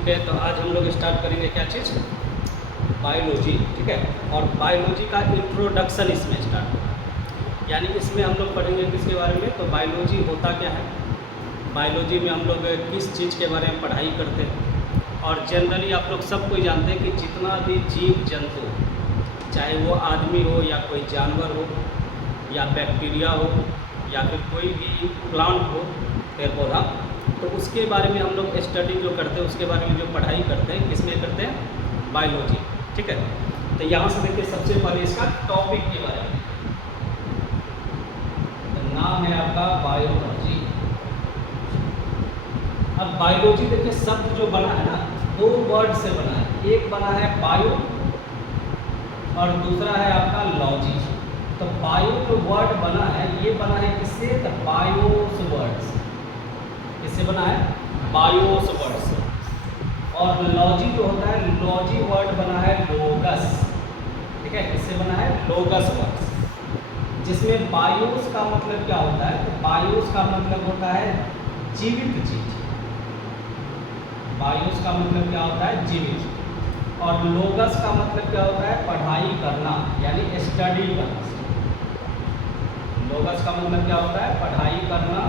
ठीक है, तो आज हम लोग स्टार्ट करेंगे क्या चीज़, बायोलॉजी। ठीक है, और बायोलॉजी का इंट्रोडक्शन इसमें स्टार्ट होगा, यानी इसमें हम लोग पढ़ेंगे किसके बारे में, तो बायोलॉजी होता क्या है, बायोलॉजी में हम लोग किस चीज़ के बारे में पढ़ाई करते हैं। और जनरली आप लोग सब कोई जानते हैं कि जितना भी जीव जंतु, चाहे वो आदमी हो या कोई जानवर हो या बैक्टीरिया हो या फिर कोई भी प्लांट हो, पेड़ पौधा, तो उसके बारे में हम लोग स्टडी जो करते हैं, उसके बारे में जो पढ़ाई करते हैं, किसमें करते हैं, बायोलॉजी। ठीक है, तो यहाँ से देखिए सबसे पहले इसका टॉपिक के बारे में, तो नाम है आपका बायोलॉजी। अब बायोलॉजी देखिए शब्द जो बना है ना, दो वर्ड से बना है, एक बना है बायो और दूसरा है आपका लॉजी। तो बायो जो वर्ड बना है, ये बना है किससे, तो बायोस वर्ड से। किससे बना है, बायोस वर्ड से। और लॉजी जो होता है, लॉजी वर्ड बना है लोगस। ठीक है, किससे बना है, लोगस वर्ड से, जिसमें बायोस का मतलब क्या होता है, तो बायोस का मतलब होता है जीवित चीज। बायोस का मतलब क्या होता है, जीवित। और लोगस का मतलब क्या होता है, पढ़ाई करना, यानी स्टडी करना। लोगस का मतलब क्या होता है, पढ़ाई करना,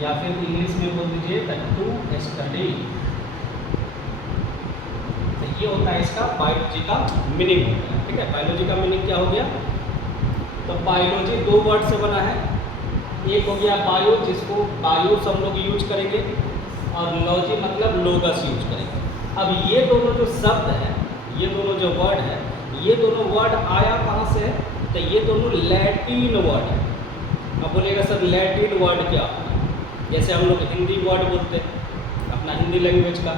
या फिर इंग्लिश में बोल दीजिए टू स्टडी। तो ये होता है इसका बायोलॉजी का मीनिंग होता है। ठीक है, बायोलॉजी का मीनिंग क्या हो गया, तो बायोलॉजी दो वर्ड से बना है, एक हो गया बायो, जिसको बायोस हम लोग यूज करेंगे, और लॉजी मतलब लोगस यूज करेंगे। अब ये दोनों जो शब्द है, ये दोनों जो वर्ड है, ये दोनों वर्ड आया कहाँ से है, तो ये दोनों लैटिन वर्ड है। अब बोलेगा सर लैटिन वर्ड क्या होता है, जैसे हम लोग हिंदी वर्ड बोलते हैं अपना हिंदी लैंग्वेज का,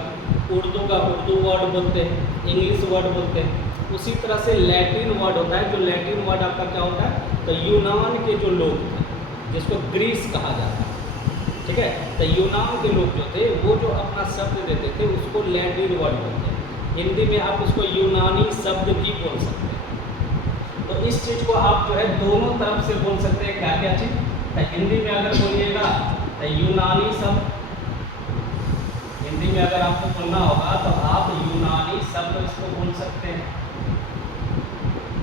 उर्दू का उर्दू वर्ड बोलते हैं, इंग्लिश वर्ड बोलते हैं, उसी तरह से लैटिन वर्ड होता है। जो लैटिन वर्ड आपका क्या होता है, तो यूनान के जो लोग थे, जिसको ग्रीस कहा जाता है, ठीक है, तो यूनान के लोग जो थे, वो जो अपना शब्द देते थे उसको लैटिन वर्ड बोलते हैं। हिंदी में आप उसको यूनानी शब्द भी बोल सकते हैं। तो इस चीज़ को आप जो है दोनों तरफ से बोल सकते हैं, क्या क्या चीज़, तो हिंदी में अगर बोलिएगा तो यूनानी शब्द, हिंदी में अगर आपको बोलना होगा तो आप यूनानी शब्द इसको बोल सकते हैं।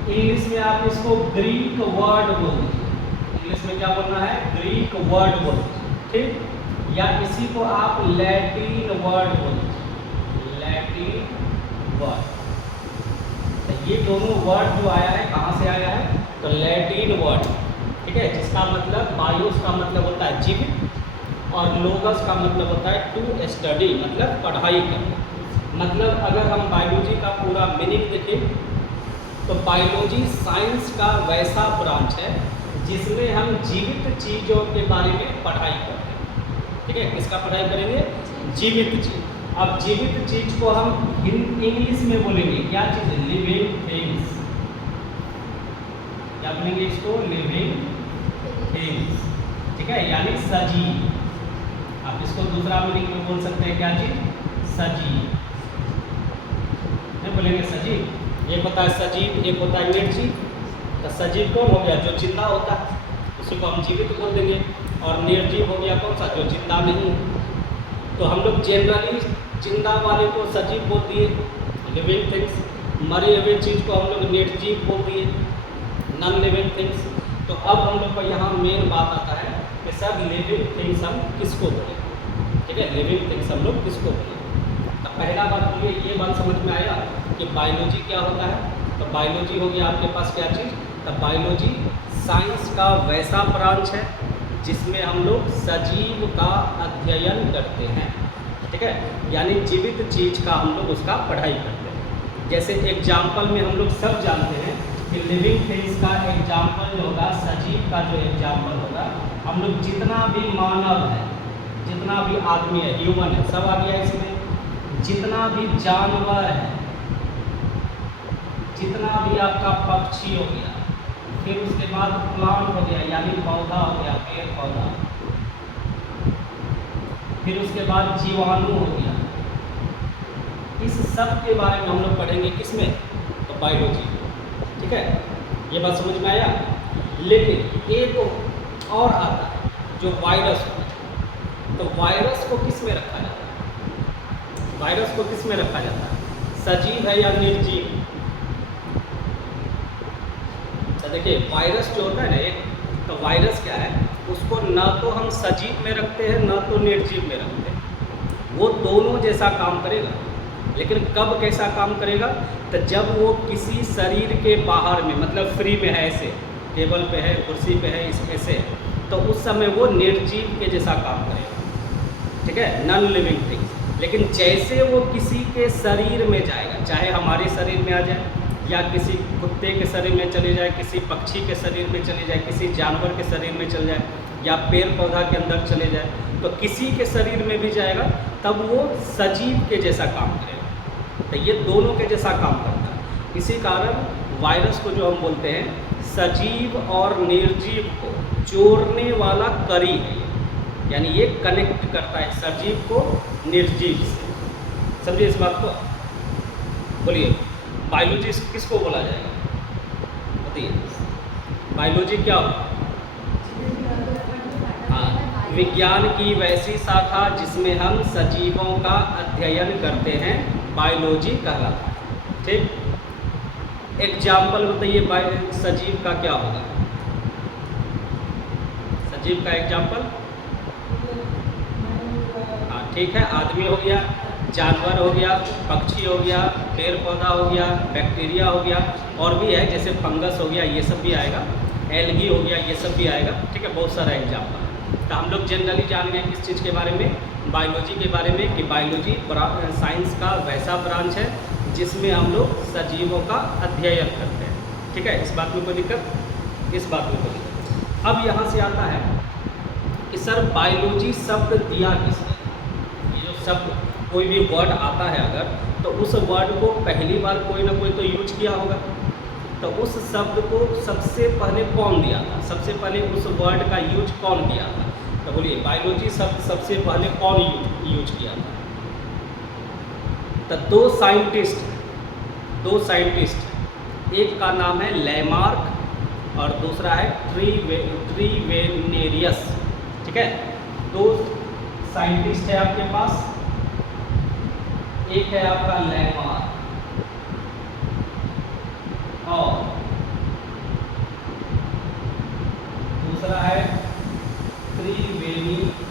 इंग्लिश में आप इसको ग्रीक वर्ड बोल दीजिए, इंग्लिश में क्या बोलना है, ग्रीक वर्ड बोल दीजिए। ठीक, या इसी को आप लैटिन वर्ड बोल दीजिए, लैटिन वर्ड। तो ये दोनों वर्ड जो आया है कहाँ से आया है, तो लैटिन वर्ड। ठीक है, जिसका मतलब बायोस का मतलब होता है जीवित, और लोगस का मतलब होता है टू स्टडी, मतलब पढ़ाई करना। मतलब अगर हम बायोलॉजी का पूरा मीनिंग देखें, तो बायोलॉजी साइंस का वैसा ब्रांच है जिसमें हम जीवित चीज़ों के बारे में पढ़ाई करते हैं। ठीक है, किसका पढ़ाई करेंगे, जीवित चीज़। अब जीवित चीज़ को हम इंग्लिश में बोलेंगे क्या चीज़, लिविंग थिंग्स। क्या बोलेंगे इसको, लिविंग थिंग्स। ठीक है, यानी सजीव। आप इसको दूसरा मीनिंग में बोल सकते हैं क्या चीज़, सजीव। नहीं बोलेंगे सजीव, एक होता है सजीव, एक होता है निर्जीव। तो सजीव कौन हो गया, जो जिंदा होता है, उसी को हम जीवित बोल देंगे। और निर्जीव हो गया कौन सा, जो जिंदा नहीं है। तो हम लोग जनरली जिंदा वाले को सजीव बोल दिए, लिविंग थिंग्स। मरे हुए चीज़ को हम लोग निर्जीव बोल दिए, नॉन लिविंग थिंग्स। तो अब हम लोग को यहाँ मेन बात आता है कि सब लिविंग थिंग्स हम किसको बोलें। ठीक है, लिविंग थिंग्स हम लोग किसको बोलें। तो पहला बात बोलिए, ये बात समझ में आया कि बायोलॉजी क्या होता है। तो बायोलॉजी हो गया आपके पास क्या चीज़, तो बायोलॉजी साइंस का वैसा ब्रांच है जिसमें हम लोग सजीव का अध्ययन करते हैं। ठीक है, यानी जीवित चीज़ का हम लोग उसका पढ़ाई करते हैं। जैसे एग्जाम्पल में हम लोग सब जानते हैं कि लिविंग थिंग्स का एग्जाम्पल जो होगा, सजीव का जो एग्जाम्पल होगा, हम लोग जितना भी मानव है, जितना भी आदमी है, ह्यूमन है, सब आ गया इसमें। जितना भी जानवर है, जितना भी आपका पक्षी हो गया, फिर उसके बाद प्लांट हो गया यानी पौधा हो गया, पेड़ पौधा, फिर उसके बाद जीवाणु हो गया। इस सब के बारे में हम लोग पढ़ेंगे किसमें, तो बायोलॉजी। ठीक है, ये बात समझ में आया। लेकिन एक और आता है जो वायरस होता है। तो वायरस को किस में रखा जाता है, वायरस को किस में रखा जाता है, सजीव है या निर्जीव? तो देखिए वायरस जो होता है ना एक, तो वायरस क्या है, उसको ना तो हम सजीव में रखते हैं ना तो निर्जीव में रखते हैं। वो दोनों जैसा काम करेगा, लेकिन कब कैसा काम करेगा, तो जब वो किसी शरीर के बाहर में, मतलब फ्री में है, ऐसे टेबल पे है, कुर्सी पे है, इस ऐसे है, तो उस समय वो निर्जीव के जैसा काम करेगा, ठीक है, नॉन लिविंग थिंग्स। लेकिन जैसे वो किसी के शरीर में जाएगा, चाहे हमारे शरीर में आ जाए या किसी कुत्ते के शरीर में चले जाए, किसी पक्षी के शरीर में चले जाए, किसी जानवर के शरीर में चले जाए, या पेड़ पौधा के अंदर चले जाए, तो किसी के शरीर में भी जाएगा तब वो सजीव के जैसा काम करेगा। तो ये दोनों के जैसा काम करता है। इसी कारण वायरस को जो हम बोलते हैं सजीव और निर्जीव को जोड़ने वाला कड़ी है, यानी ये कनेक्ट करता है सजीव को निर्जीव से। समझिए इस बात को। बोलिए बायोलॉजी किसको बोला जाएगा, बताइए बायोलॉजी क्या हो? हाँ, विज्ञान की वैसी शाखा जिसमें हम सजीवों का अध्ययन करते हैं बायोलॉजी कहलाता है। ठीक, एग्जाम्पल बताइए सजीव का क्या होगा? सजीव का एग्जाम्पल, हाँ ठीक है, आदमी हो गया, जानवर हो गया, पक्षी हो गया, पेड़ पौधा हो गया, बैक्टीरिया हो गया, और भी है जैसे फंगस हो गया, ये सब भी आएगा, एल्गी हो गया, ये सब भी आएगा। ठीक है, बहुत सारा एग्जाम्पल। तो हम लोग जनरली जान गए किस चीज़ के बारे में, बायोलॉजी के बारे में, कि बायोलॉजी साइंस का वैसा ब्रांच है जिसमें हम लोग सजीवों का अध्ययन करते हैं। ठीक है, इस बात में कोई दिक्कत, इस बात में कोई दिक्कत। अब यहाँ से आता है कि सर बायोलॉजी शब्द दिया किसने? ये जो शब्द कोई भी वर्ड आता है अगर, तो उस वर्ड को पहली बार कोई ना कोई तो यूज किया होगा, तो उस शब्द को सबसे पहले कौन दिया था, सबसे पहले उस वर्ड का यूज कौन किया था? तो बोलिए बायोलॉजी शब्द सबसे पहले कौन यूज किया था? तो दो साइंटिस्ट, एक का नाम है लैमार्क और दूसरा है ट्रीवेनेरियस। ठीक है, दो साइंटिस्ट है आपके पास, एक है आपका लैमार्क और दूसरा है ट्रीवेनेरियस।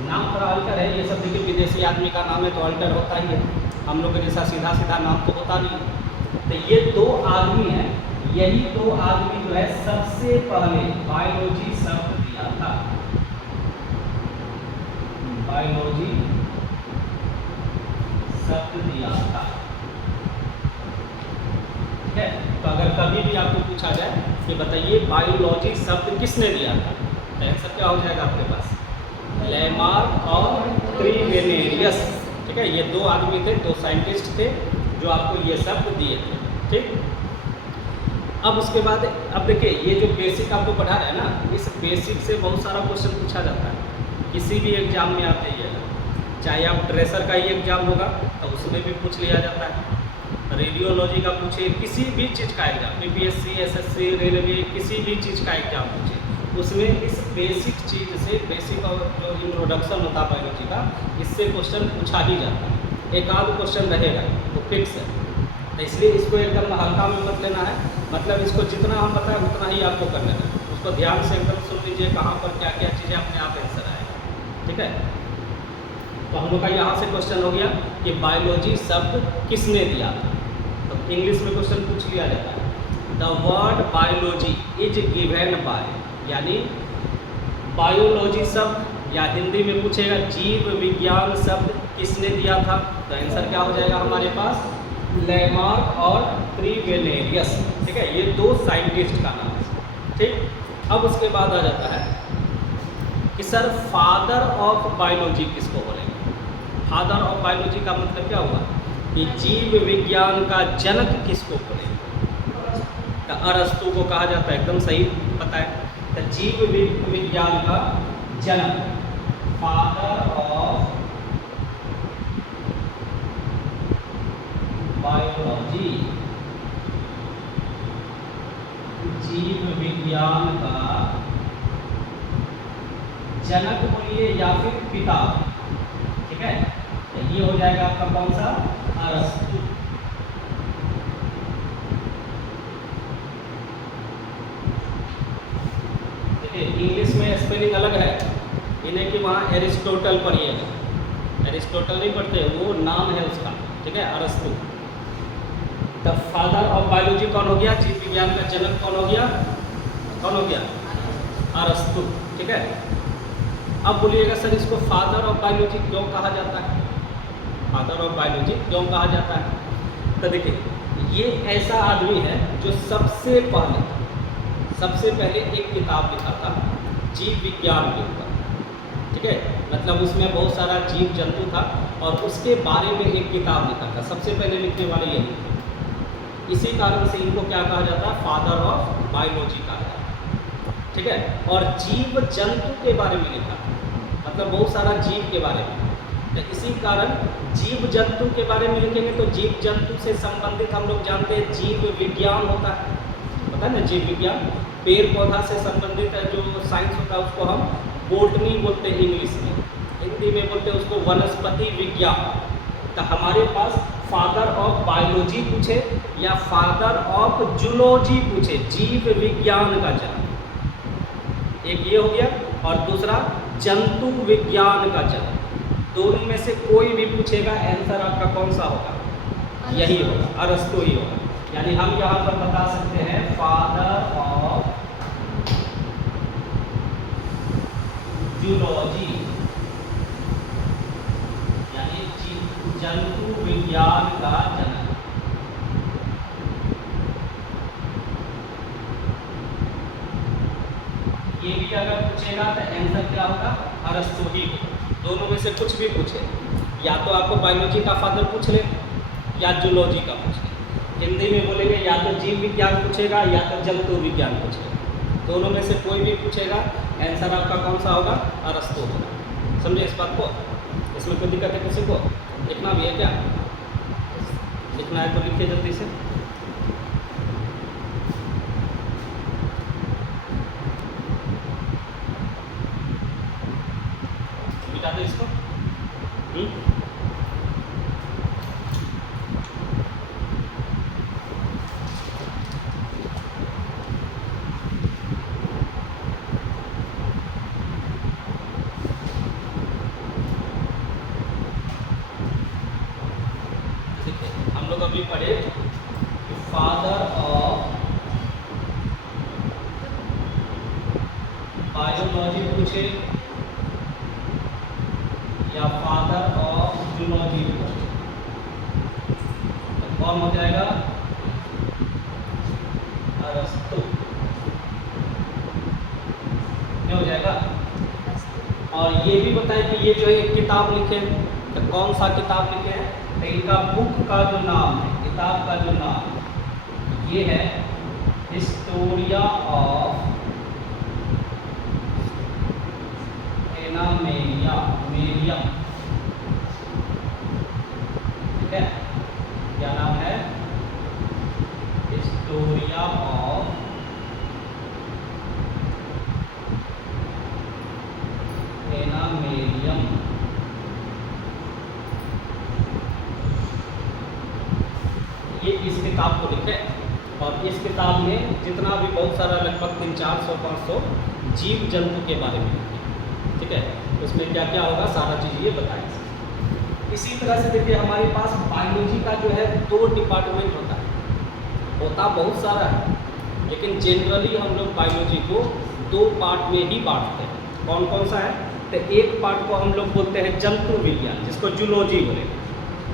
नाम थोड़ा अल्टर है, ये सब देखिए विदेशी आदमी का नाम है तो अल्टर होता ही है, हम लोग के जैसा सीधा सीधा नाम तो होता नहीं। तो ये दो आदमी हैं, यही दो आदमी जो है सबसे पहले बायोलॉजी शब्द दिया था, बायोलॉजी शब्द दिया था। ठीक है, तो अगर कभी भी आपको पूछा जाए कि बताइए बायोलॉजी शब्द किसने दिया था, तो आंसर क्या हो जाएगा आपके पास? लैमार्क और ट्रीवेनेरियस। ठीक है, ये दो आदमी थे, दो साइंटिस्ट थे जो आपको ये शब्द दिए थे। ठीक, अब उसके बाद अब देखिए ये जो बेसिक आपको पढ़ा रहा है ना, इस बेसिक से बहुत सारा क्वेश्चन पूछा जाता है किसी भी एग्जाम में आप जाइएगा, चाहे आप ड्रेसर का ही एग्जाम होगा तो उसमें भी पूछ लिया जाता है, रेडियोलॉजी का पूछे, किसी भी चीज़ का एग्जाम, यूपीएससी, एसएससी, रेलवे, किसी भी चीज़ का एग्जाम पूछे, उसमें इस बेसिक चीज़ से, बेसिक और जो इंट्रोडक्शन होता है बायोलॉजी का, इससे क्वेश्चन पूछा ही जाता है। एक आध क्वेश्चन रहेगा वो फिक्स है, तो इसलिए इसको एकदम हल्का में मत लेना है, मतलब इसको जितना हम बताएं उतना ही आपको कर लेना है, उसको ध्यान से एकदम सुन लीजिए कहाँ पर क्या क्या चीज़ें अपने आप आंसर आएगा। ठीक है, तो हम लोग का यहाँ से क्वेश्चन हो गया कि बायोलॉजी शब्द किसने दिया था, तो इंग्लिश में क्वेश्चन पूछ लिया जाता है, the word biology is given by, यानी बायोलॉजी शब्द, या हिंदी में पूछेगा जीव विज्ञान शब्द किसने दिया था, तो आंसर क्या हो जाएगा हमारे पास? लैमार्क और ट्रीवेनेरियस। ठीक है, ये दो साइंटिस्ट का नाम है। ठीक, अब उसके बाद आ जाता है कि सर फादर ऑफ बायोलॉजी किसको बोलेंगे? फादर ऑफ बायोलॉजी का मतलब क्या हुआ कि जीव विज्ञान का जनक किसको बोलेंगे? तो अरस्तु को कहा जाता है, एकदम सही बताएं, तो जीव विज्ञान का जनक, फादर ऑफ बायोलॉजी, जीव विज्ञान का जनक बोलिए या फिर पिता, ठीक है। तो ये हो जाएगा आपका कौन सा, अरस्तु। देखिए इंग्लिश में स्पेलिंग अलग है, इन्हें कि वहाँ एरिस्टोटल पढ़िएगा, एरिस्टोटल नहीं पढ़ते, वो नाम है उसका, ठीक है, अरस्तु। द फादर ऑफ बायोलॉजी कौन हो गया, जीव विज्ञान का जनक कौन हो गया, कौन हो गया, अरस्तु, ठीक है। अब बोलिएगा सर इसको फादर ऑफ बायोलॉजी क्यों कहा जाता है, फादर ऑफ बायोलॉजी क्यों कहा जाता है। तो देखिए ये ऐसा आदमी है जो सबसे पहले एक किताब लिखा था जीव विज्ञान के ऊपर, ठीक है, मतलब उसमें बहुत सारा जीव जंतु था और उसके बारे में एक किताब लिखा था, सबसे पहले लिखने वाले यही थे। इसी कारण से इनको क्या कहा जाता है, फादर ऑफ बायोलॉजी कहा जाता है, ठीक है। और जीव जंतु के बारे में लिखा था, मतलब बहुत सारा जीव के बारे में, तो इसी कारण जीव जंतु के बारे में लिखेंगे तो जीव जंतु से संबंधित हम लोग जानते हैं जीव विज्ञान होता है, पता है ना, जीव विज्ञान पेड़ पौधा से संबंधित जो साइंस होता है उसको हम बोटनी बोलते हैं इंग्लिश में, हिंदी में बोलते हैं उसको वनस्पति विज्ञान। तो हमारे पास फादर ऑफ बायोलॉजी पूछे या फादर ऑफ जूलॉजी पूछे, जीव विज्ञान का जनक, एक ये हो गया, और दूसरा जंतु विज्ञान का जनक, दोनों में से कोई भी पूछेगा आंसर आपका कौन सा होगा, यही होगा, अरस्तु ही होगा। यानी हम यहाँ पर बता सकते हैं फादर ऑफ जूलॉजी, यानी जंतु विज्ञान का जनक। ये भी अगर पूछेगा तो आंसर क्या होगा, अरस्तु ही होगा। दोनों में से कुछ भी पूछे, या तो आपको बायोलॉजी का फादर पूछ ले या जूलॉजी का पूछ ले, हिंदी में बोलेंगे या तो जीव विज्ञान पूछेगा या तो जंतु विज्ञान पूछेगा, दोनों में से कोई भी पूछेगा आंसर आपका कौन सा होगा, अरस्तु होगा। समझे इस बात को, इसमें कोई दिक्कत है किसी को, लिखना भी है क्या, लिखना है तो लिखिए जल्दी से। मिटा दो इसको। हम लोग अभी पढ़े फादर ऑफ बायोलॉजी पूछे या फादर ऑफ जूलॉजी पूछे तो कौन हो जाएगा, अरस्तु, क्या हो जाएगा। और ये भी बताएं कि ये जो एक किताब लिखे तो कौन सा किताब लिखे हैं, तो इनका बुक का जो नाम है, किताब का जो नाम ये है हिस्टोरिया ऑफ एनामेलिया, मेलियम, ठीक है, क्या नाम है, हिस्टोरिया ऑफ एनामेलियम। ये इस किताब को लिखे और इस किताब में जितना भी बहुत सारा लगभग 300-400-500 जीव जंतु के बारे में लिखे, ठीक है, उसमें क्या क्या होगा सारा चीज़ ये बताएंगे। इसी तरह से देखिए हमारे पास बायोलॉजी का जो है 2 डिपार्टमेंट होता बहुत सारा है, लेकिन जनरली हम लोग बायोलॉजी को 2 पार्ट में ही बांटते हैं। कौन कौन सा है, तो एक पार्ट को हम लोग बोलते हैं जंतु विज्ञान, जिसको जूलॉजी बोलेंगे,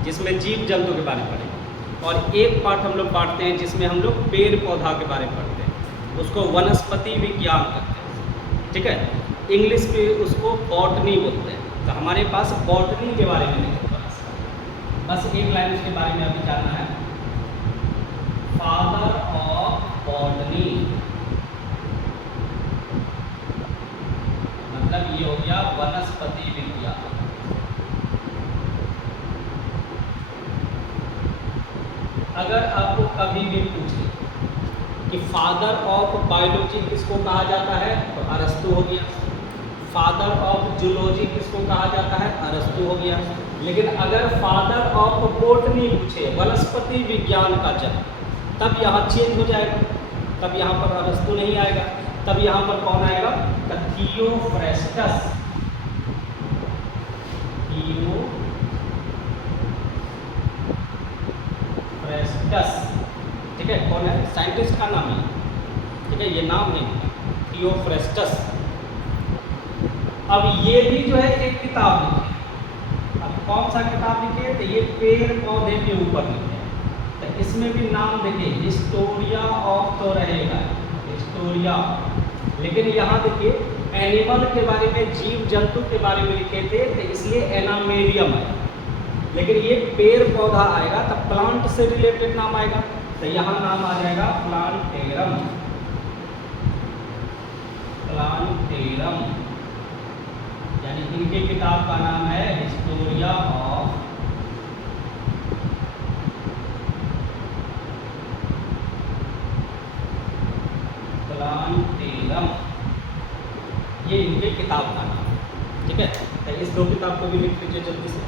जिसमें जीव जंतु के बारे में पढ़ेंगे, और एक पार्ट हम लोग बांटते हैं जिसमें हम लोग पेड़ पौधा के बारे में पढ़ते हैं, उसको वनस्पति विज्ञान कहते हैं, ठीक है, इंग्लिश में उसको बॉटनी बोलते हैं। तो हमारे पास बॉटनी के बारे में नहीं होगा, बस एक लाइन उसके बारे में अभी जानना है, फादर ऑफ बॉटनी, मतलब ये हो गया वनस्पति विज्ञान। अगर आपको कभी भी पूछे कि फादर ऑफ बायोलॉजी किसको कहा जाता है, तो अरस्तु हो गया। फादर ऑफ जूलॉजी किसको कहा जाता है, अरस्तु हो गया। लेकिन अगर फादर ऑफ बॉटनी पूछे, वनस्पति विज्ञान का जन्म, तब यहाँ चेंज हो जाएगा, तब यहाँ पर अरस्तु नहीं आएगा, तब यहाँ पर कौन आएगा, थियोफ्रेस्टस। थियोफ्रेस्टस, ठीक है, कौन है, साइंटिस्ट का नाम है, ठीक है, ये नाम है थियोफ्रेस्टस। अब ये भी जो है एक किताब लिखी। अब कौन सा किताब लिखी है, तो ये पेड़ पौधे के ऊपर लिखे हैं। तो इसमें भी नाम देखिए, हिस्टोरिया ऑफ तो रहेगा, हिस्टोरिया, लेकिन यहाँ देखिए एनिमल के बारे में, जीव जंतु के बारे में लिखे थे, तो इसलिए एनामेरियम है। लेकिन ये पेड़ पौधा आएगा तो प्लांट से रिलेटेड नाम आएगा, तो यहाँ नाम आ जाएगा प्लांटेरम। प्लांटेरम, यानी इनके किताब का नाम है हिस्टोरिया ऑफ प्लांटेरम, ये इनके किताब का नाम है, ठीक है। तो इस दो किताब को भी लिख लीजिए जल्दी से।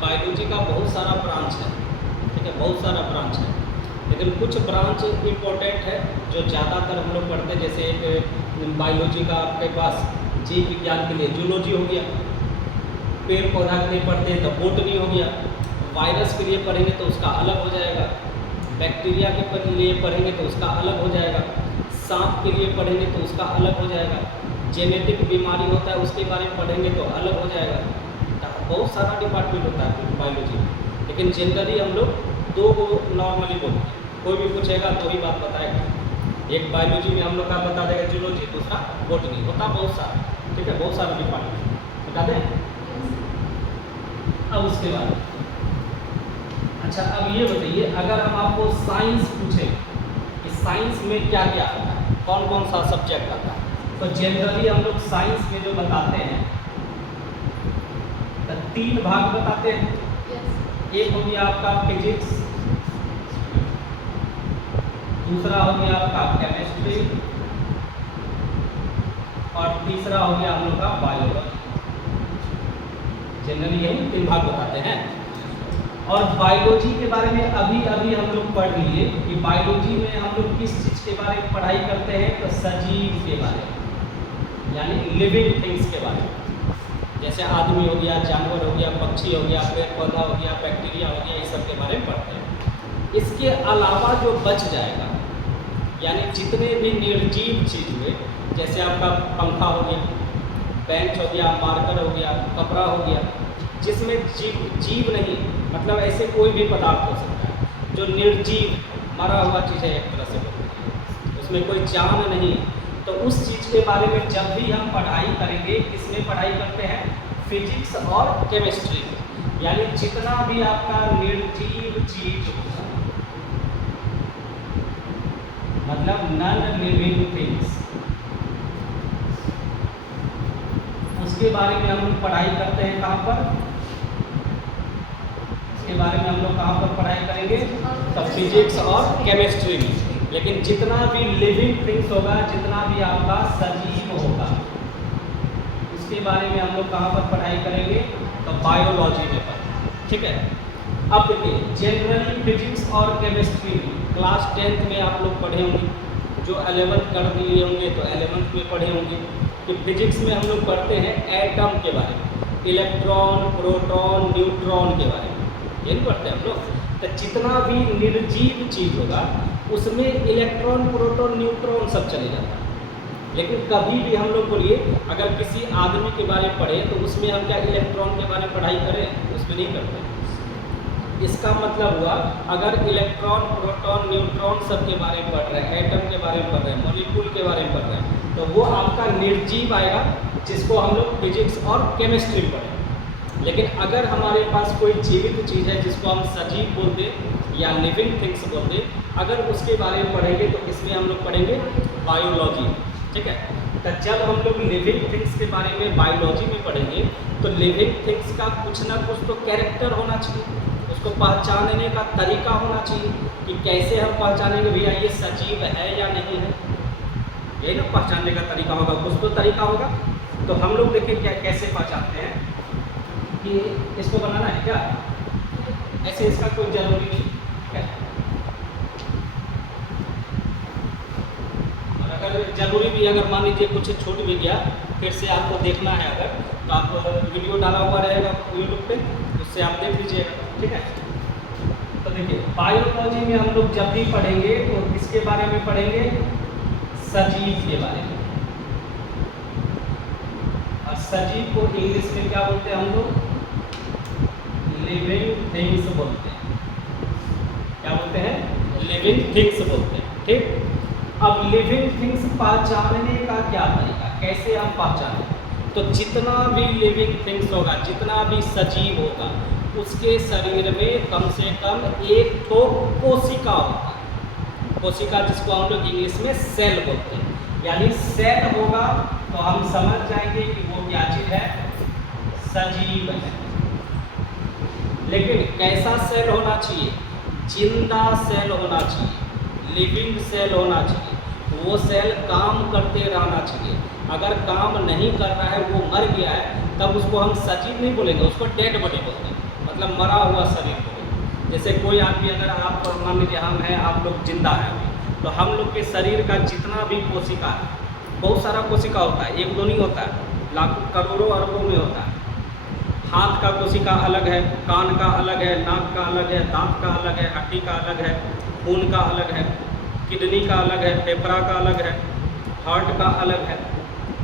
बायोलॉजी का बहुत सारा ब्रांच है, ठीक है, बहुत सारा ब्रांच है, लेकिन कुछ ब्रांच इम्पोर्टेंट है जो ज़्यादातर हम लोग पढ़ते हैं। जैसे एक बायोलॉजी का आपके पास जीव विज्ञान के लिए जूलॉजी हो गया, पेड़ पौधा के लिए पढ़ते हैं तो बॉटनी हो गया, वायरस के लिए पढ़ेंगे तो उसका अलग हो जाएगा, बैक्टीरिया के लिए पढ़ेंगे तो उसका अलग हो जाएगा, सांप के लिए पढ़ेंगे तो उसका अलग हो जाएगा, जेनेटिक बीमारी होता है उसके बारे में पढ़ेंगे तो अलग हो जाएगा। बहुत सारा डिपार्टमेंट होता है बायोलॉजी में, लेकिन जनरली हम लोग दो को नॉर्मली बोलते हैं। कोई भी पूछेगा तो ही बात बताएगा, एक बायोलॉजी में हम लोग का बता देगा जूलॉजी, दूसरा बॉटनी, होता बहुत सारा, ठीक है, बहुत सारा डिपार्टमेंट बता दें। अब उसके बाद अच्छा, अब ये बताइए, अगर हम आपको साइंस पूछें कि साइंस में क्या क्या आता है, कौन कौन सा सब्जेक्ट आता है, तो जनरली हम लोग साइंस में जो बताते हैं तो 3 भाग बताते हैं। एक हो गया आपका फिजिक्स, दूसरा हो गया आपका केमिस्ट्री, और तीसरा हो गया हम लोग का बायोलॉजी। जनरली यही 3 भाग बताते हैं। और बायोलॉजी के बारे में अभी अभी हम लोग पढ़ लिए कि बायोलॉजी में हम लोग किस चीज़ के बारे में पढ़ाई करते हैं, तो सजीव के बारे में, यानी लिविंग थिंग्स के बारे में, जैसे आदमी हो गया, जानवर हो गया, पक्षी हो गया, पेड़ पौधा हो गया, बैक्टीरिया हो गया, इस सब के बारे में पढ़ते हैं। इसके अलावा जो बच जाएगा, यानी जितने भी निर्जीव चीज़ हुए, जैसे आपका पंखा हो गया, बेंच हो गया, मार्कर हो गया, कपड़ा हो गया, जिसमें जीव नहीं, मतलब ऐसे कोई भी पदार्थ हो सकता है जो निर्जीव मरा हुआ चीज़ है, एक तरह से बोलते हैं, उसमें कोई जान नहीं, तो उस चीज़ के बारे में जब भी हम पढ़ाई करेंगे, किसमें पढ़ाई करते हैं, फिजिक्स और केमिस्ट्री में, यानी जितना भी आपका निर्जीव चीज होगा, मतलब नॉन लिविंग थिंग्स, उसके बारे में हम लोग पढ़ाई करते हैं कहाँ पर, इसके बारे में हम लोग कहाँ पर पढ़ाई करेंगे, तो फिजिक्स और केमिस्ट्री में। लेकिन जितना भी लिविंग थिंग्स होगा, जितना भी आपका सजीव होगा, उसके बारे में हम लोग कहाँ पर पढ़ाई करेंगे, तो बायोलॉजी में पढ़ेंगे। ठीक है। अब देखिए, जनरली फिजिक्स और केमिस्ट्री में क्लास 10th में आप लोग पढ़े होंगे, जो 11th कर लिए होंगे तो 11th में पढ़े होंगे कि फिजिक्स में हम लोग पढ़ते हैं एटम के बारे में, इलेक्ट्रॉन, प्रोटॉन, न्यूट्रॉन के बारे में, ये नहीं पढ़ते हम लोग। तो जितना भी निर्जीव चीज़ होगा उसमें इलेक्ट्रॉन, प्रोटॉन, न्यूट्रॉन सब चले जाता है। लेकिन कभी भी हम लोग बोलिए, अगर किसी आदमी के बारे में पढ़े तो उसमें हम क्या इलेक्ट्रॉन के बारे में पढ़ाई करें, उसमें नहीं करते। इसका मतलब हुआ, अगर इलेक्ट्रॉन, प्रोटॉन, न्यूट्रॉन सब के बारे में पढ़ रहे हैं, एटम के बारे में पढ़ रहे हैं, मॉलिक्यूल के बारे में पढ़ रहे हैं, तो वो आपका निर्जीव आएगा, जिसको हम लोग फिजिक्स और केमिस्ट्री में पढ़ें। लेकिन अगर हमारे पास कोई जीवित चीज़ है जिसको हम सजीव बोलते या लिविंग थिंग्स बोलते, अगर उसके बारे में पढ़ेंगे तो इसमें हम लोग पढ़ेंगे बायोलॉजी। ठीक है। तो जब हम लोग लिविंग थिंग्स के बारे में बायोलॉजी में पढ़ेंगे तो लिविंग थिंग्स का कुछ ना कुछ तो कैरेक्टर होना चाहिए, उसको पहचानने का तरीका होना चाहिए कि कैसे हम पहचानेंगे भैया ये सजीव है या नहीं है। यही ना पहचानने का तरीका होगा, कुछ तो तरीका होगा। तो हम लोग देखिए क्या कैसे पहचानते हैं कि इसको बनाना है क्या, ऐसे इसका कोई जरूरी नहीं है। और अगर जरूरी भी, अगर मान लीजिए कुछ छूट भी गया, फिर से आपको देखना है अगर, तो आप वीडियो डाला हुआ रहेगा यूट्यूब पे, उससे आप देख लीजिएगा। ठीक है। तो देखिए, बायोलॉजी में हम लोग जब भी पढ़ेंगे तो किसके बारे में पढ़ेंगे, सजीव के बारे में। और सजीव को इंग्लिश में क्या बोलते हैं हम लोग, लिविंग थिंग्स बोलते हैं। क्या बोलते हैं, लिविंग थिंग्स बोलते हैं। ठीक। अब लिविंग थिंग्स पहचानने का क्या तरीका, कैसे हम पहचानें, तो जितना भी लिविंग थिंग्स होगा, जितना भी सजीव होगा, उसके शरीर में कम से कम एक तो कोशिका होता है। कोशिका जिसको हम लोग इंग्लिश में सेल बोलते हैं, यानी सेल होगा तो हम समझ जाएंगे कि वो क्या चीज़ है, सजीव है। लेकिन कैसा सेल होना चाहिए, जिंदा सेल होना चाहिए, लिविंग सेल होना चाहिए। वो सेल काम करते रहना चाहिए। अगर काम नहीं कर रहा है, वो मर गया है, तब उसको हम सजीव नहीं बोलेंगे, उसको डेड बॉडी बोलते हैं, मतलब मरा हुआ शरीर बोलेंगे। जैसे कोई आदमी, अगर आप मान लीजिए हम हैं, आप लोग जिंदा हैं अभी, तो हम लोग के शरीर का जितना भी कोशिका है, बहुत सारा कोशिका होता है, एक दो नहीं होता है, लाखों करोड़ों अरबों में होता है। हाथ का कोशिका अलग है, कान का अलग है, नाक का अलग है, दांत का अलग है, हड्डी का अलग है, खून का अलग है, किडनी का अलग है, फेफड़ा का अलग है, हार्ट का अलग है।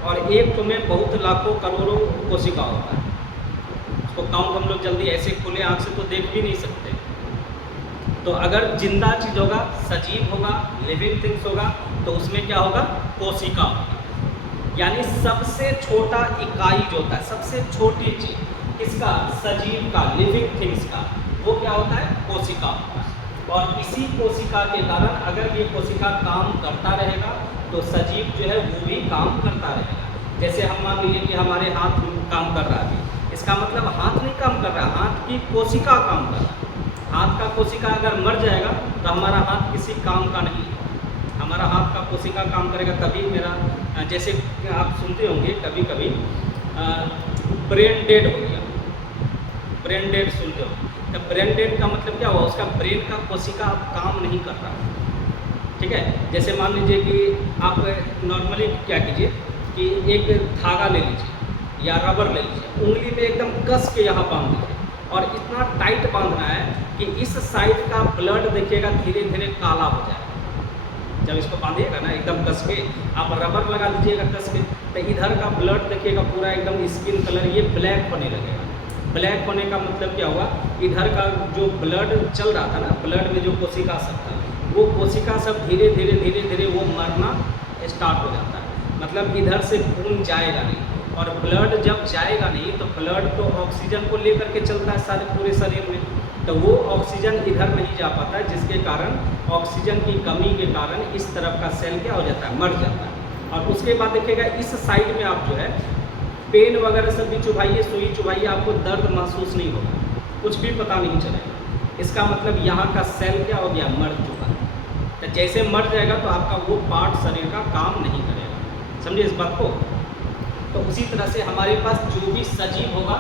और एक में बहुत लाखों करोड़ों कोशिका होता है, उसको काउंट हम लोग जल्दी ऐसे खुले आँख से तो देख भी नहीं सकते। तो अगर जिंदा चीज़ होगा, सजीव होगा, लिविंग थिंग्स होगा, तो उसमें क्या होगा, कोशिका होगा। यानी सबसे छोटा इकाई जो होता है, सबसे छोटी चीज़ इसका, सजीव का, लिविंग थिंग्स का, वो क्या होता है, कोशिका होता है। और इसी कोशिका के कारण अगर ये कोशिका काम करता रहेगा तो सजीव जो है वो भी काम करता रहेगा। जैसे हम मान लीजिए कि हमारे हाथ काम कर रहा है, इसका मतलब हाथ नहीं काम कर रहा है, हाथ की कोशिका काम कर रहा है। हाथ का कोशिका अगर मर जाएगा तो हमारा हाथ किसी काम का नहीं है। हमारा हाथ का कोशिका काम करेगा तभी मेरा, जैसे आप सुनते होंगे कभी कभी ब्रेन डेड हो गया, ब्रेन डेड सुनते हो, तो ब्रेन डेड का मतलब क्या हुआ, उसका ब्रेन का कोशिका अब काम नहीं कर रहा। ठीक है। जैसे मान लीजिए कि आप नॉर्मली क्या कीजिए कि एक धागा ले लीजिए या रबर ले लीजिए, उंगली में एकदम कस के यहाँ बांध दीजिए, और इतना टाइट बांधना है कि इस साइड का ब्लड देखिएगा धीरे धीरे काला हो जाए। जब इसको बांधिएगा ना एकदम कस के, आप रबर लगा लीजिएगा कस के, तो इधर का ब्लड देखिएगा पूरा एकदम स्किन कलर ये ब्लैक होने लगेगा। ब्लैक होने का मतलब क्या हुआ, इधर का जो ब्लड चल रहा था ना, ब्लड में जो कोशिका सब था, वो कोशिका सब धीरे धीरे धीरे धीरे वो मरना स्टार्ट हो जाता है। मतलब इधर से खून जाएगा नहीं, और ब्लड जब जाएगा नहीं तो ब्लड तो ऑक्सीजन को लेकर के चलता है सारे पूरे शरीर में, तो वो ऑक्सीजन इधर नहीं जा पाता है, जिसके कारण ऑक्सीजन की कमी के कारण इस तरफ का सेल क्या हो जाता है, मर जाता है। और उसके बाद देखिएगा इस साइड में आप जो है पेन वगैरह सब भी चुभाइए, सुई चुभाइए, आपको दर्द महसूस नहीं होगा, कुछ भी पता नहीं चलेगा। इसका मतलब यहाँ का सेल क्या हो गया, मर चुका है। तो जैसे मर जाएगा तो आपका वो पार्ट शरीर का काम नहीं करेगा, समझिए इस बात को। तो उसी तरह से हमारे पास जो भी सजीव होगा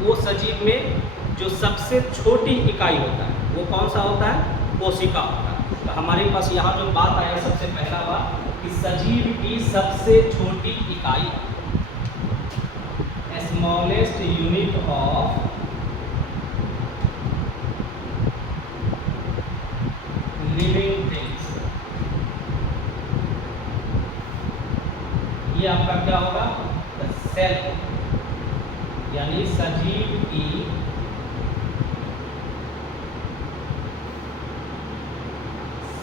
वो सजीव में जो सबसे छोटी इकाई होता है वो कौन सा होता है, कोशिका होता है। तो हमारे पास यहाँ जो बात आया सबसे पहला बात कि सजीव की सबसे छोटी इकाई, smallest unit of living things, ये आपका क्या होगा, सेल, यानी सजीव की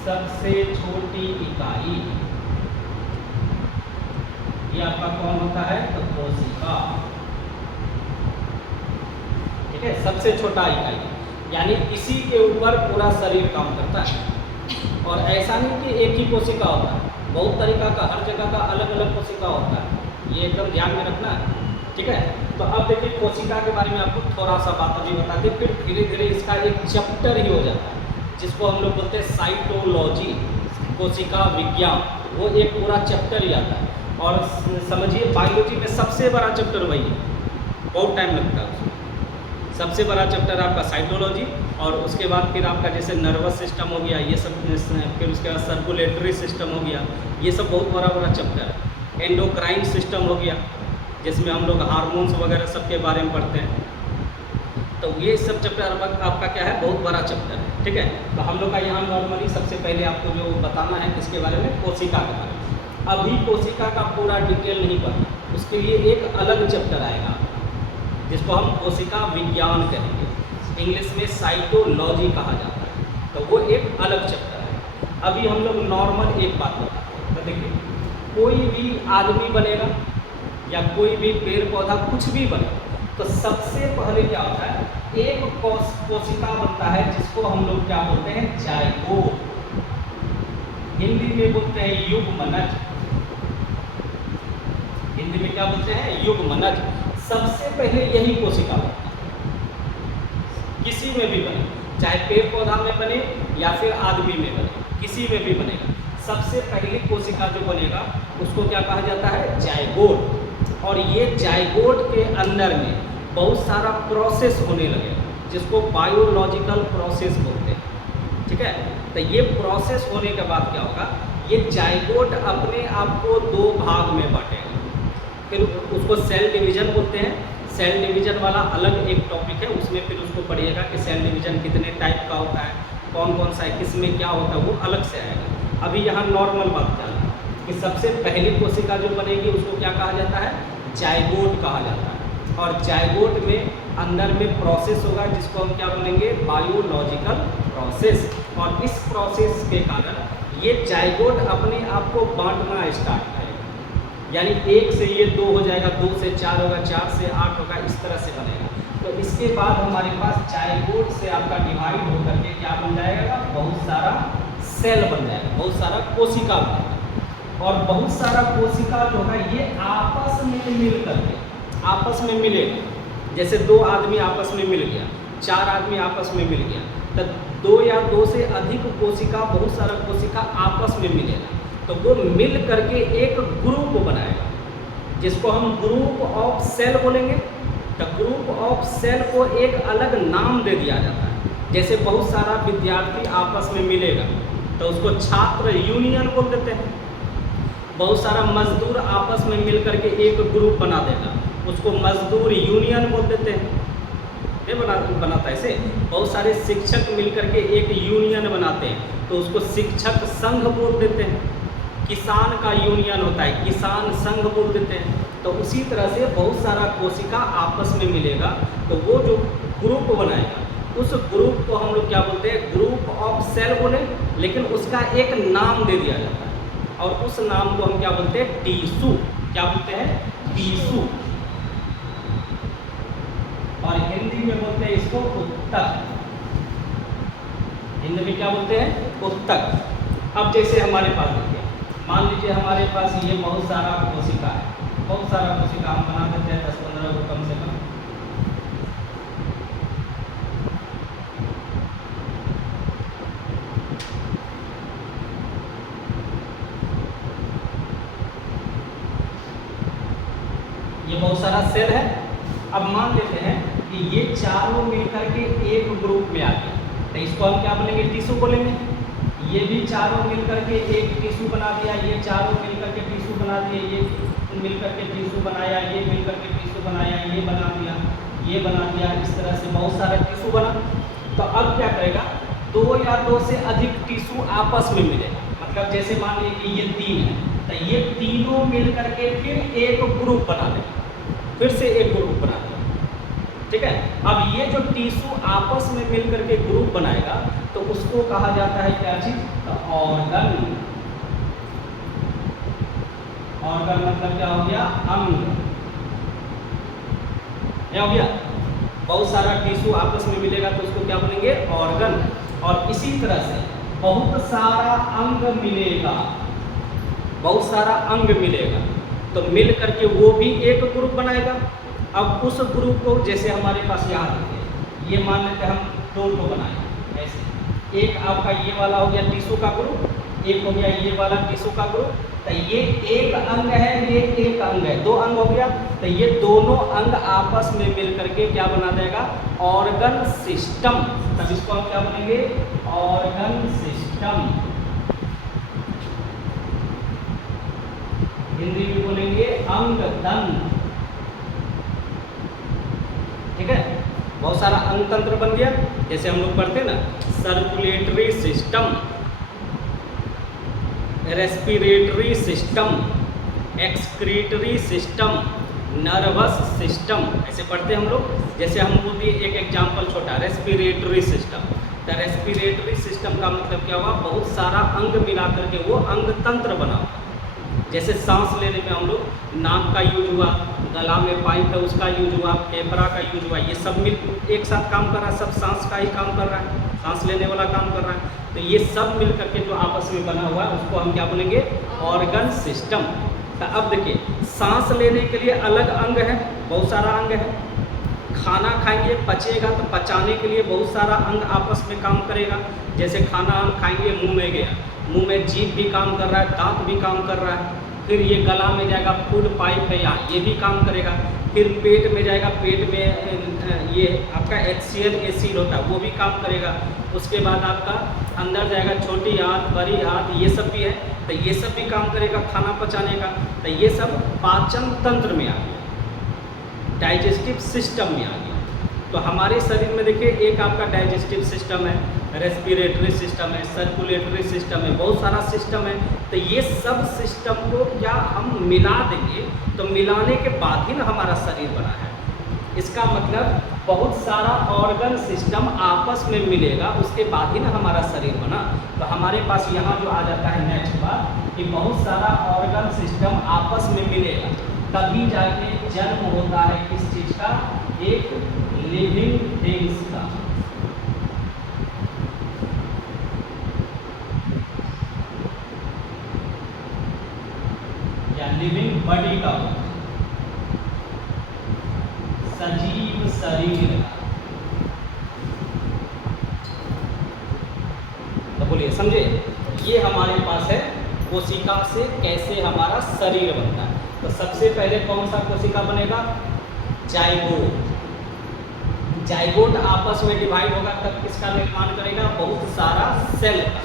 सबसे छोटी इकाई, ये आपका कौन होता है, तो कोशिका। ठीक है, सबसे छोटा इकाई, यानी इसी के ऊपर पूरा शरीर काम करता है। और ऐसा नहीं कि एक ही कोशिका होता है, बहुत तरीका का, हर जगह का अलग अलग कोशिका होता है, ये एकदम ध्यान में रखना है। ठीक है, तो अब देखिए कोशिका के बारे में आपको थोड़ा सा बात अभी बता दें, फिर धीरे धीरे इसका एक चैप्टर ही हो जाता है जिसको हम लोग बोलते हैं साइटोलॉजी, कोशिका विज्ञान, वो एक पूरा चैप्टर ही आता है। और समझिए बायोलॉजी में सबसे बड़ा चैप्टर वही है, बहुत टाइम लगता है उसमें। सबसे बड़ा चैप्टर आपका साइटोलॉजी, और उसके बाद फिर आपका जैसे नर्वस सिस्टम हो गया, ये सब, फिर उसके बाद सर्कुलेटरी सिस्टम हो गया, ये सब बहुत बड़ा बड़ा चैप्टर है। एंडोक्राइन सिस्टम हो गया, जिसमें हम लोग हार्मोन्स वगैरह सब के बारे में पढ़ते हैं। तो ये सब चैप्टर आपका क्या है, बहुत बड़ा चैप्टर है। ठीक है, तो हम लोग का यहाँ नॉर्मली सबसे पहले आपको जो बताना है किसके बारे में, कोशिका के बारे में। अभी कोशिका का पूरा डिटेल नहीं पढ़ना, उसके लिए एक अलग चैप्टर आएगा जिसको हम कोशिका विज्ञान कहेंगे, इंग्लिश में साइटोलॉजी कहा जाता है, तो वो एक अलग चैप्टर है। अभी हम लोग नॉर्मल एक बात बताते हैं, तो देखिए कोई भी आदमी बनेगा या कोई भी पेड़ पौधा कुछ भी बने, तो सबसे पहले क्या होता है, एक कोशिका बनता है जिसको हम लोग क्या बोलते हैं, जायगोट, हिंदी में बोलते हैं युग्मनज, हिंदी में क्या बोलते हैं, युग्मनज। सबसे पहले यही कोशिका बनता है, किसी में भी बने, चाहे पेड़ पौधा में बने या फिर आदमी में बने, किसी में भी बनेगा। सबसे पहली कोशिका जो बनेगा उसको क्या कहा जाता है, जायगोट। और ये जायगोट के अंदर में बहुत सारा प्रोसेस होने लगेगा जिसको बायोलॉजिकल प्रोसेस बोलते हैं। ठीक है, तो ये प्रोसेस होने के बाद क्या होगा, ये जायगोट अपने आप को दो भाग में बांटेगा, फिर उसको सेल डिवीजन बोलते हैं। सेल डिवीजन वाला अलग एक टॉपिक है, उसमें फिर उसको पढ़िएगा कि सेल डिवीजन कितने टाइप का होता है, कौन कौन सा है, किस में क्या होता है, वो अलग से आएगा। अभी यहाँ नॉर्मल बात चल रहा है कि सबसे पहली कोशिका जो बनेगी उसको क्या कहा जाता है, जायगोट कहा जाता है। और जायगोट में अंदर में प्रोसेस होगा जिसको हम क्या बोलेंगे, बायोलॉजिकल प्रोसेस। और इस प्रोसेस के कारण ये जायगोट अपने आप को बांटना स्टार्ट करेगा, यानी 1 से ये 2 हो जाएगा, 2 से 4 होगा, 4 से 8 होगा, इस तरह से बनेगा। तो इसके बाद हमारे पास जायगोट से आपका डिवाइड होकर के क्या बन जाएगा, बहुत सारा सेल बन जाएगा, बहुत सारा कोशिका बनेगा। और बहुत सारा कोशिका जो है ये आपस में मिल करके, आपस में मिलेगा। जैसे 2 आदमी आपस में मिल गया, 4 आदमी आपस में मिल गया, तो 2 या 2 से अधिक कोशिका, बहुत सारा कोशिका आपस में मिलेगा, तो वो मिल करके एक ग्रुप बनाएगा जिसको हम ग्रुप ऑफ सेल बोलेंगे। तो ग्रुप ऑफ सेल को एक अलग नाम दे दिया जाता है। जैसे बहुत सारा विद्यार्थी आपस में मिलेगा तो उसको छात्र यूनियन बोल देते हैं। बहुत सारा मजदूर आपस में मिल करके एक ग्रुप बना देगा, उसको मजदूर यूनियन बोल देते हैं। ये बनाता है ऐसे। बहुत सारे शिक्षक मिल करके एक यूनियन बनाते हैं तो उसको शिक्षक संघ बोल देते हैं। किसान का यूनियन होता है, किसान संघ बोल देते हैं। तो उसी तरह से बहुत सारा कोशिका आपस में मिलेगा तो वो जो ग्रुप बनाएगा उस ग्रुप को हम लोग क्या बोलते हैं, ग्रुप ऑफ सेल बोले, लेकिन उसका एक नाम दे दिया जाता है और उस नाम को हम क्या बोलते हैं, टिश्यू। क्या बोलते हैं, टीसू, और हिंदी में बोलते हैं इसको उत्तक। हिंदी में क्या बोलते हैं? उत्तक। अब जैसे हमारे पास देखिए, मान लीजिए हमारे पास ये बहुत सारा कोशिका है, बहुत सारा कोशिका हम बना देते हैं 10-15 को कम से कम। ये बहुत सारा सेल है। अब मान लेते हैं कि ये चारों मिलकर के एक ग्रुप में आ गया, तो इसको हम क्या बोलेंगे? टिश्यू बोलेंगे। ये भी चारों मिलकर के एक टिश्यू बना दिया, ये चारों मिलकर के टिश्यू बना दिए, ये मिलकर के टिश्यू बनाया, ये मिलकर के टिश्यू बनाया, ये बना दिया, ये बना दिया, इस तरह से बहुत सारा टिश्यू बना। तो अब क्या करेगा? 2 या 2 से अधिक टिश्यू आपस में मिलेगा। मतलब जैसे मान लीजिए कि ये 3 है, तो ये तीनों मिलकर के फिर एक ग्रुप बना देगा, फिर से एक ग्रुप बना देगा। ठीक है। अब ये जो टिश्यू आपस में मिलकर के ग्रुप बनाएगा तो उसको कहा जाता है क्या चीज? तो ऑर्गन। ऑर्गन मतलब क्या हो गया? अंग। क्या हो गया? बहुत सारा टिश्यू आपस में मिलेगा तो उसको क्या बोलेंगे? ऑर्गन। और इसी तरह से बहुत सारा अंग मिलेगा, बहुत सारा अंग मिलेगा तो मिल करके वो भी एक ग्रुप बनाएगा। अब उस ग्रुप को जैसे हमारे पास यहाँ देखिए, ये मान लेते हैं हम 2 को बनाए ऐसे, एक आपका ये वाला हो गया टिश्यू का ग्रुप, एक हो गया ये वाला टिश्यू का ग्रुप। तो ये एक अंग है, ये एक अंग है, 2 अंग हो गया। तो ये दोनों अंग आपस में मिल करके क्या बना देगा? Organ system. तब इसको हम क्या बोलेंगे? Organ system. हिंदी में बोलेंगे अंग तंत्र। ठीक है। बहुत सारा अंग तंत्र बन गया। जैसे हम लोग पढ़ते हैं ना, circulatory system, respiratory system, excretory system, nervous system, ऐसे पढ़ते हैं हम लोग। जैसे हम बोल दिए एक एग्जाम्पल छोटा, रेस्पिरेटरी सिस्टम। तो रेस्पिरेटरी सिस्टम का मतलब क्या हुआ? बहुत सारा अंग मिला करके वो अंग तंत्र बना हुआ। जैसे सांस लेने में हम लोग नाक का यूज हुआ, गला में पाइप है उसका यूज हुआ, फेफड़ा का यूज हुआ, ये सब मिल एक साथ काम कर रहा है, सब सांस का ही काम कर रहा है, सांस लेने वाला काम कर रहा है। तो ये सब मिल करके जो आपस में बना हुआ है उसको हम क्या बोलेंगे? Organ system. तो अब देखिए, सांस लेने के लिए अलग अंग है, बहुत सारा अंग है। खाना खाएंगे, पचेगा तो पचाने के लिए बहुत सारा अंग आपस में काम करेगा। जैसे खाना हम खाएंगे, मुंह में गया, मुंह में जीभ भी काम कर रहा है, दांत भी काम कर रहा है। फिर ये गला में जाएगा, फूड पाइप है यहाँ, ये भी काम करेगा। फिर पेट में जाएगा, पेट में ये आपका HCl एसिड होता है वो भी काम करेगा। उसके बाद आपका अंदर जाएगा, छोटी आंत, बड़ी आंत, ये सब भी है, तो ये सब भी काम करेगा खाना पचाने का। तो ये सब पाचन तंत्र में आ गया, डाइजेस्टिव सिस्टम में आ गया। तो हमारे शरीर में देखिए, एक आपका डाइजेस्टिव सिस्टम है, रेस्पिरेटरी सिस्टम है, सर्कुलेटरी सिस्टम है, बहुत सारा सिस्टम है। तो ये सब सिस्टम को क्या हम मिला देंगे तो मिलाने के बाद ही ना हमारा शरीर बना है। इसका मतलब बहुत सारा ऑर्गन सिस्टम आपस में मिलेगा, उसके बाद ही ना हमारा शरीर बना। तो हमारे पास यहाँ जो आ जाता है नेक्स्ट बात कि बहुत सारा ऑर्गन सिस्टम आपस में मिलेगा, तभी जाके जन्म होता है किस चीज़ का? एक लिविंग थिंग्स का। या लिविंग बॉडी का, सजीव शरीर। तो बोलिए, समझे? ये हमारे पास है कोशिका से कैसे हमारा शरीर बनता है। तो सबसे पहले कौन सा कोशिका बनेगा? जाइगोट। जाइगोट आपस में डिवाइड होगा तब किसका निर्माण करेगा? बहुत सारा सेल का।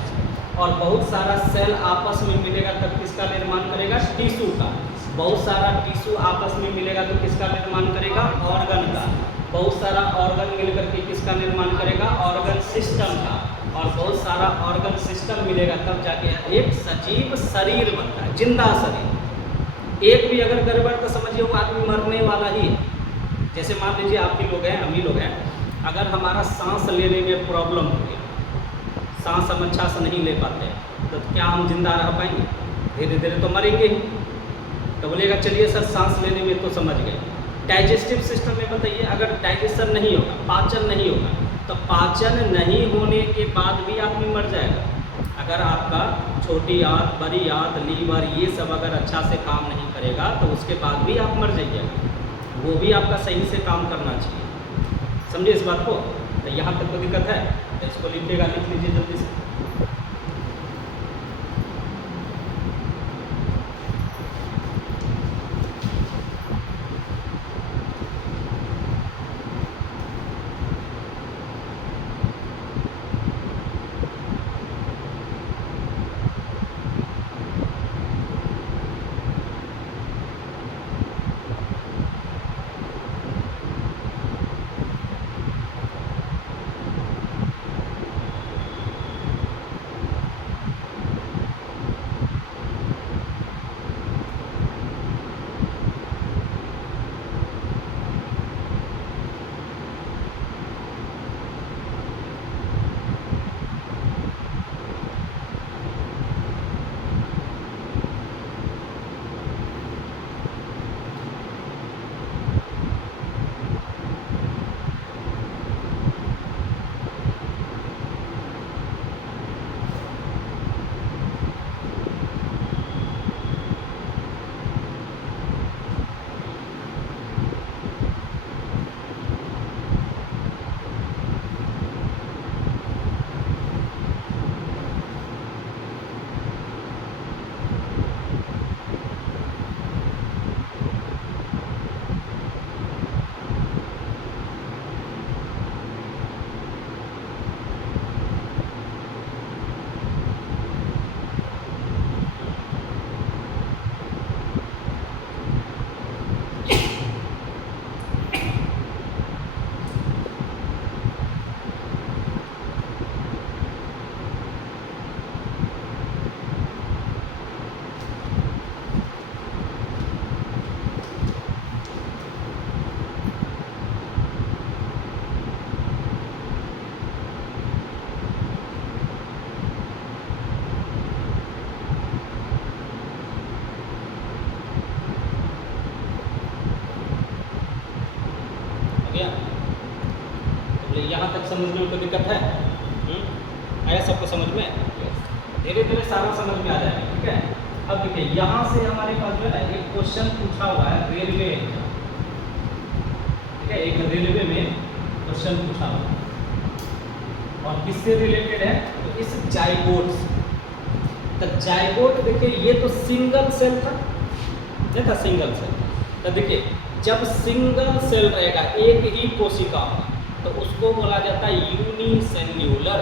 और बहुत सारा सेल आपस में मिलेगा तब किसका निर्माण करेगा? टिश्यू का। बहुत सारा टिश्यू आपस में मिलेगा तो किसका निर्माण करेगा? ऑर्गन का। बहुत सारा ऑर्गन मिलकर के किसका निर्माण करेगा? ऑर्गन सिस्टम का। और बहुत सारा ऑर्गन सिस्टम मिलेगा तब जाके एक सजीव शरीर बनता है, जिंदा शरीर। एक भी अगर गड़बड़ तो समझिए वो आदमी मरने वाला ही है। जैसे मान लीजिए आप ही लोग हैं, हम ही लोग हैं, अगर हमारा सांस लेने में प्रॉब्लम हो गया, सांस हम अच्छा से नहीं ले पाते तो क्या हम जिंदा रह पाएंगे? धीरे धीरे तो मरेंगे ही। तो बोलिएगा चलिए सर सांस लेने में तो समझ गए। डाइजेस्टिव सिस्टम में बताइए, अगर डाइजेशन नहीं होगा, पाचन नहीं होगा, तो पाचन नहीं होने के बाद भी आदमी मर जाएगा। अगर आपका छोटी आंत, बड़ी आंत, लीवर ये सब अगर अच्छा से काम नहीं करेगा तो उसके बाद भी आप मर जाइएगा। वो भी आपका सही से काम करना चाहिए, समझे इस बात को। तो यहाँ तक तो दिक्कत है, तो इसको लिखिएगा, लिख लीजिए जल्दी से। यहाँ तक समझने में कोई दिक्कत है? आया सबको समझ में? धीरे धीरे सारा समझ में आ जाएगा, ठीक है। अब देखिए यहाँ से हमारे पास जो है एक क्वेश्चन पूछा हुआ है रेलवे, ठीक है, एक रेलवे में क्वेश्चन पूछा हुआ है और किससे रिलेटेड है, तो इस जाइगोट से। तो जाइगोट देखिए ये तो सिंगल सेल था, देखा सिंगल सेल। तो देखिए जब सिंगल सेल रहेगा, एक ही कोशिका होगा, तो उसको बोला जाता है यूनिसेल्यूलर।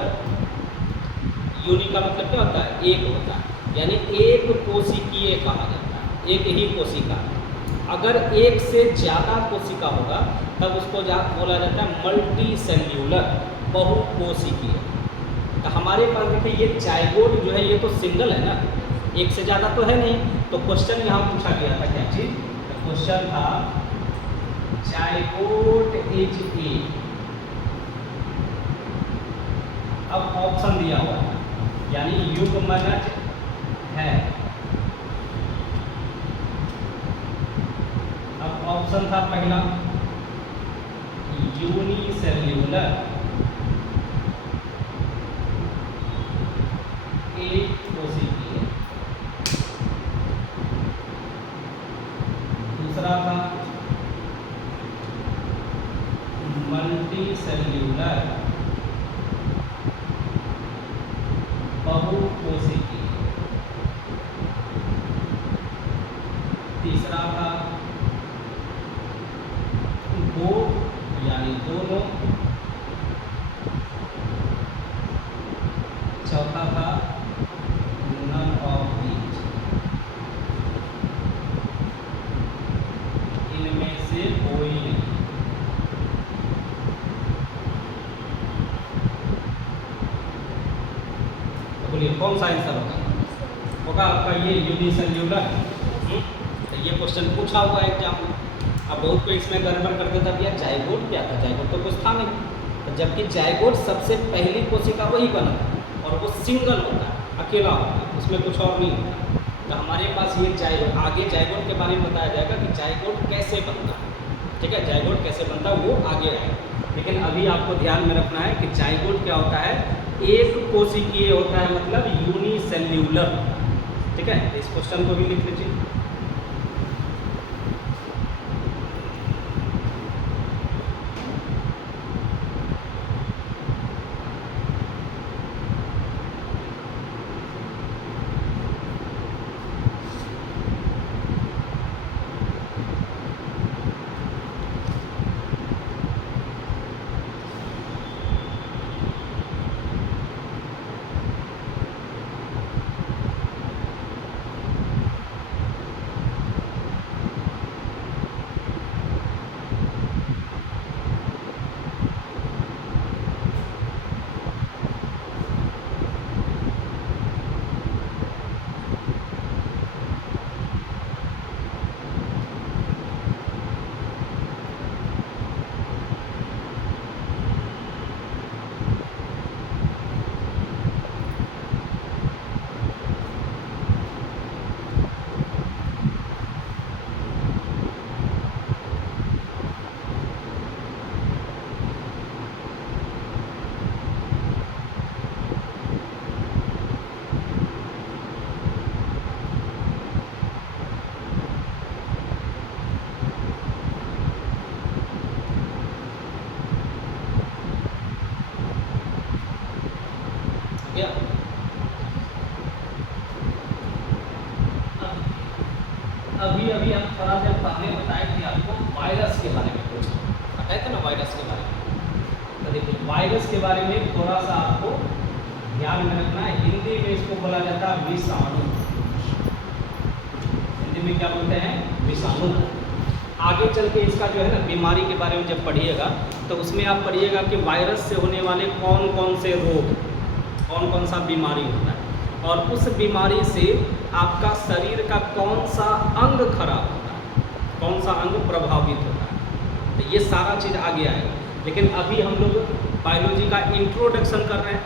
यूनि का मतलब क्या होता है? एक होता है, यानी एक कोशिकीय कहा जाता है, एक ही कोशिका। अगर एक से ज़्यादा कोशिका होगा तब उसको बोला जाता है मल्टी सेल्यूलर, बहुकोशिकीय। तो हमारे पास देखिए ये जाइगोट जो है ये तो सिंगल है ना, एक से ज़्यादा तो है नहीं। तो क्वेश्चन यहाँ पूछा गया था क्या चीज़? तो क्वेश्चन था जाइगोट इज ए। अब ऑप्शन दिया हुआ है, यानी युग्मनज है। अब ऑप्शन था पहला यूनिसेल्यूलर, एक कोशिकीय। दूसरा था मल्टी सेल्यूलर, बहुकोशिकीय। तीसरा था बोथ यानी दोनों। चौथा था नन ऑफ ईच, इनमें से कोई नहीं। तो बोलिए कौन सा आंसर होगा आपका? ये यूनिसेल्यूलर। तो ये क्वेश्चन पूछा हुआ है एग्जाम में। अब बहुत कोई इसमें गड़बड़ कर देता है, यार जाइगोट क्या था? जाइगोट तो कुछ था नहीं। तो जबकि जाइगोट सबसे पहली कोशिका वही बना और वो सिंगल होता है, अकेला होता है, उसमें कुछ और नहीं होता। तो हमारे पास ये जाइगोट, आगे जाइगोट के बारे में बताया जाएगा कि जाइगोट कैसे बनता है, ठीक है, जाइगोट कैसे बनता है वो आगे आएगा। लेकिन अभी आपको ध्यान में रखना है कि जाइगोट क्या होता है, एक कोशिकीय होता है, मतलब यूनिसेल्यूलर, ठीक है। इस क्वेश्चन को भी लिख लीजिए। गया। अभी अभी हम थोड़ा देर पहले बताए थे आपको वायरस के बारे में, कुछ बताए थे ना वायरस के बारे में। तो देखिए वायरस के बारे में थोड़ा सा आपको ध्यान में रखना है। हिंदी में इसको बोला जाता है विषाणु, हिंदी में क्या बोलते हैं, विषाणु। आगे चल के इसका जो है ना बीमारी के बारे में जब पढ़िएगा तो उसमें आप पढ़िएगा कि वायरस से होने वाले कौन कौन से रोग, कौन कौन सा बीमारी होता है, और उस बीमारी से आपका शरीर का कौन सा अंग खराब होता है, कौन सा अंग प्रभावित होता है। तो ये सारा चीज़ आगे आएगा। लेकिन अभी हम लोग बायोलॉजी का इंट्रोडक्शन कर रहे हैं,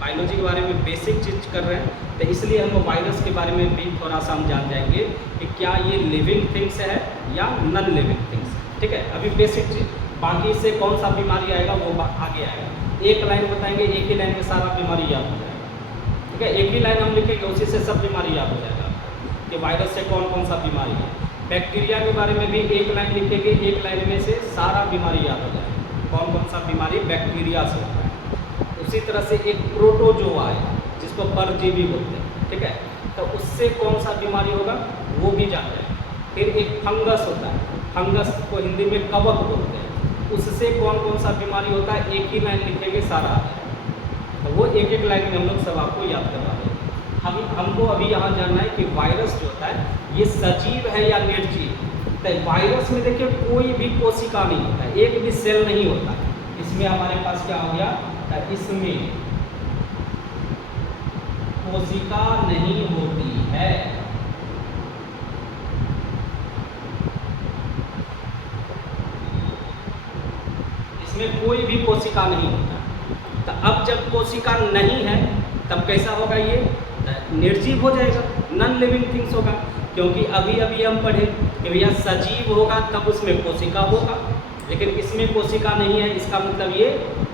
बायोलॉजी के बारे में बेसिक चीज़ कर रहे हैं, तो इसलिए हम वायरस के बारे में भी थोड़ा सा हम जान जाएंगे कि क्या ये लिविंग थिंग्स है या नॉन लिविंग थिंग्स, ठीक है। अभी बेसिक चीज़, बाकी इससे कौन सा बीमारी आएगा वो आगे आएगा। एक लाइन बताएंगे, एक ही लाइन में सारा बीमारी याद हो जाएगा, ठीक है। एक ही लाइन हम लिखेंगे, उसी से सब बीमारी याद हो जाएगा कि वायरस से कौन कौन सा बीमारी है। बैक्टीरिया के बारे में भी एक लाइन लिखेंगे, एक लाइन में से सारा बीमारी याद हो जाएगा, कौन कौन सा बीमारी बैक्टीरिया से होता है। उसी तरह से एक प्रोटोजोआ है जिसको परजीवी बोलते हैं, ठीक है, तो उससे कौन सा बीमारी होगा वो भी जान जाएगा। फिर एक फंगस होता है, फंगस को हिंदी में कवक बोलते हैं, उससे कौन कौन सा बीमारी होता है, एक ही लाइन लिखेंगे सारा आ जाएगा। तो वो एक एक लाइन में हम लोग सब आपको याद करवा देंगे। हमको अभी यहाँ जानना है कि वायरस जो होता है ये सजीव है या निर्जीव। तो वायरस में देखिए कोई भी कोशिका नहीं होता है, एक भी सेल नहीं होता है। इसमें हमारे पास क्या हो गया, इसमें कोशिका नहीं होती है, इसमें कोई भी कोशिका नहीं होता। तो अब जब कोशिका नहीं है तब कैसा होगा, ये निर्जीव हो जाएगा, नॉन लिविंग थिंग्स होगा। क्योंकि अभी अभी हम पढ़े कि भैया सजीव होगा तब उसमें कोशिका होगा, लेकिन इसमें कोशिका नहीं है, इसका मतलब ये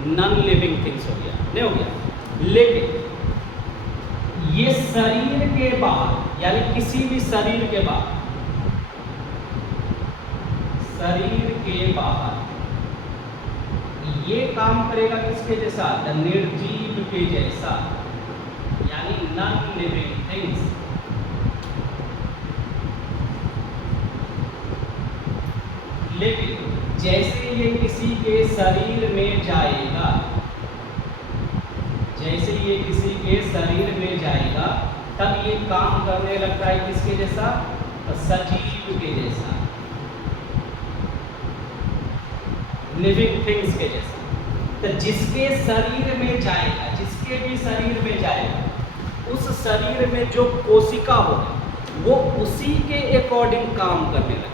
नॉन लिविंग थिंग्स हो गया, नहीं हो गया। लेकिन ये शरीर के बाहर, यानी किसी भी शरीर के बाहर, शरीर के बाहर ये काम करेगा किसके जैसा, निर्जीव के जैसा, यानी नॉन लिविंग थिंग्स। लेकिन जैसे ये किसी के शरीर में जाएगा, जैसे ये किसी के शरीर में जाएगा तब ये काम करने लगता है किसके जैसा, सजीव के जैसा, लिविंग थिंग्स के जैसा। तो जिसके शरीर में जाएगा, जिसके भी शरीर में जाएगा, उस शरीर में जो कोशिका होगा वो उसी के अकॉर्डिंग काम करने लगेगा।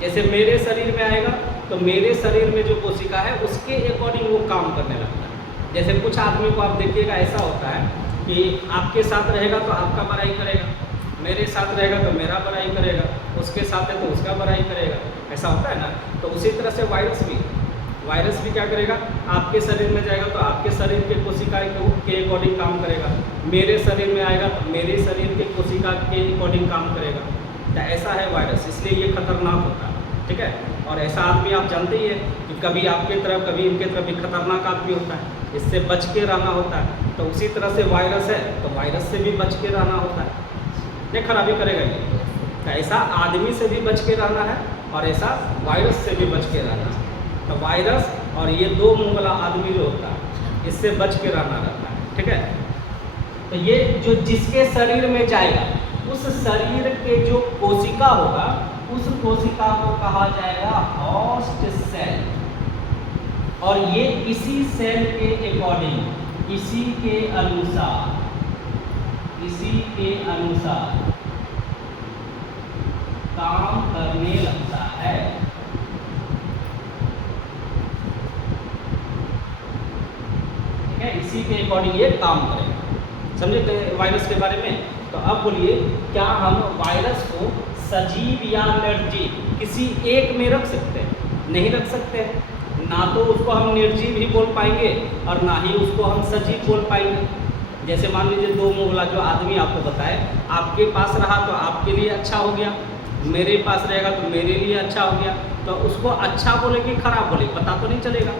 जैसे मेरे शरीर में आएगा तो मेरे शरीर में जो कोशिका है उसके अकॉर्डिंग वो काम करने लगता है। जैसे कुछ आदमी को आप देखिएगा ऐसा होता है कि आपके साथ रहेगा तो आपका बड़ाई करेगा, मेरे साथ रहेगा तो मेरा बड़ाई करेगा, उसके साथ है तो उसका बड़ाई करेगा, ऐसा होता है ना। तो उसी तरह से वायरस भी क्या करेगा, आपके शरीर में जाएगा तो आपके शरीर के कोशिका के अकॉर्डिंग काम करेगा, मेरे शरीर में आएगा तो मेरे शरीर के कोशिका के अकॉर्डिंग काम करेगा। तो ऐसा है वायरस, इसलिए ये खतरनाक होता है, ठीक है। और ऐसा आदमी आप जानते ही है कि कभी आपके तरफ कभी इनके तरफ भी खतरनाक आदमी होता है, इससे बच के रहना होता है। तो उसी तरह से वायरस है तो वायरस से भी बच के रहना होता है, नहीं खराबी करेगा ये। तो ऐसा आदमी से भी बच के रहना है और ऐसा वायरस से भी बच के रहना है। तो वायरस और ये दो मुंह वाला आदमी जो होता है इससे बच के रहना रहता है, ठीक है। तो ये जो जिसके शरीर में जाएगा उस शरीर के जो कोशिका होगा उस कोशिका को कहा जाएगा होस्ट सेल, और ये इसी सेल के अकॉर्डिंग, इसी के अनुसार काम करने लगता है। ठीक है, इसी के अकॉर्डिंग ये काम करेगा। समझे वायरस के बारे में। तो अब बोलिए, क्या हम वायरस को सजीव या निर्जीव किसी एक में रख सकते हैं? नहीं रख सकते हैं। ना तो उसको हम निर्जीव ही बोल पाएंगे और ना ही उसको हम सजीव बोल पाएंगे। जैसे मान लीजिए दो मुंह वाला जो आदमी आपको बताए, आपके पास रहा तो आपके लिए अच्छा हो गया, मेरे पास रहेगा तो मेरे लिए अच्छा हो गया। तो उसको अच्छा बोले कि खराब बोले पता तो नहीं चलेगा।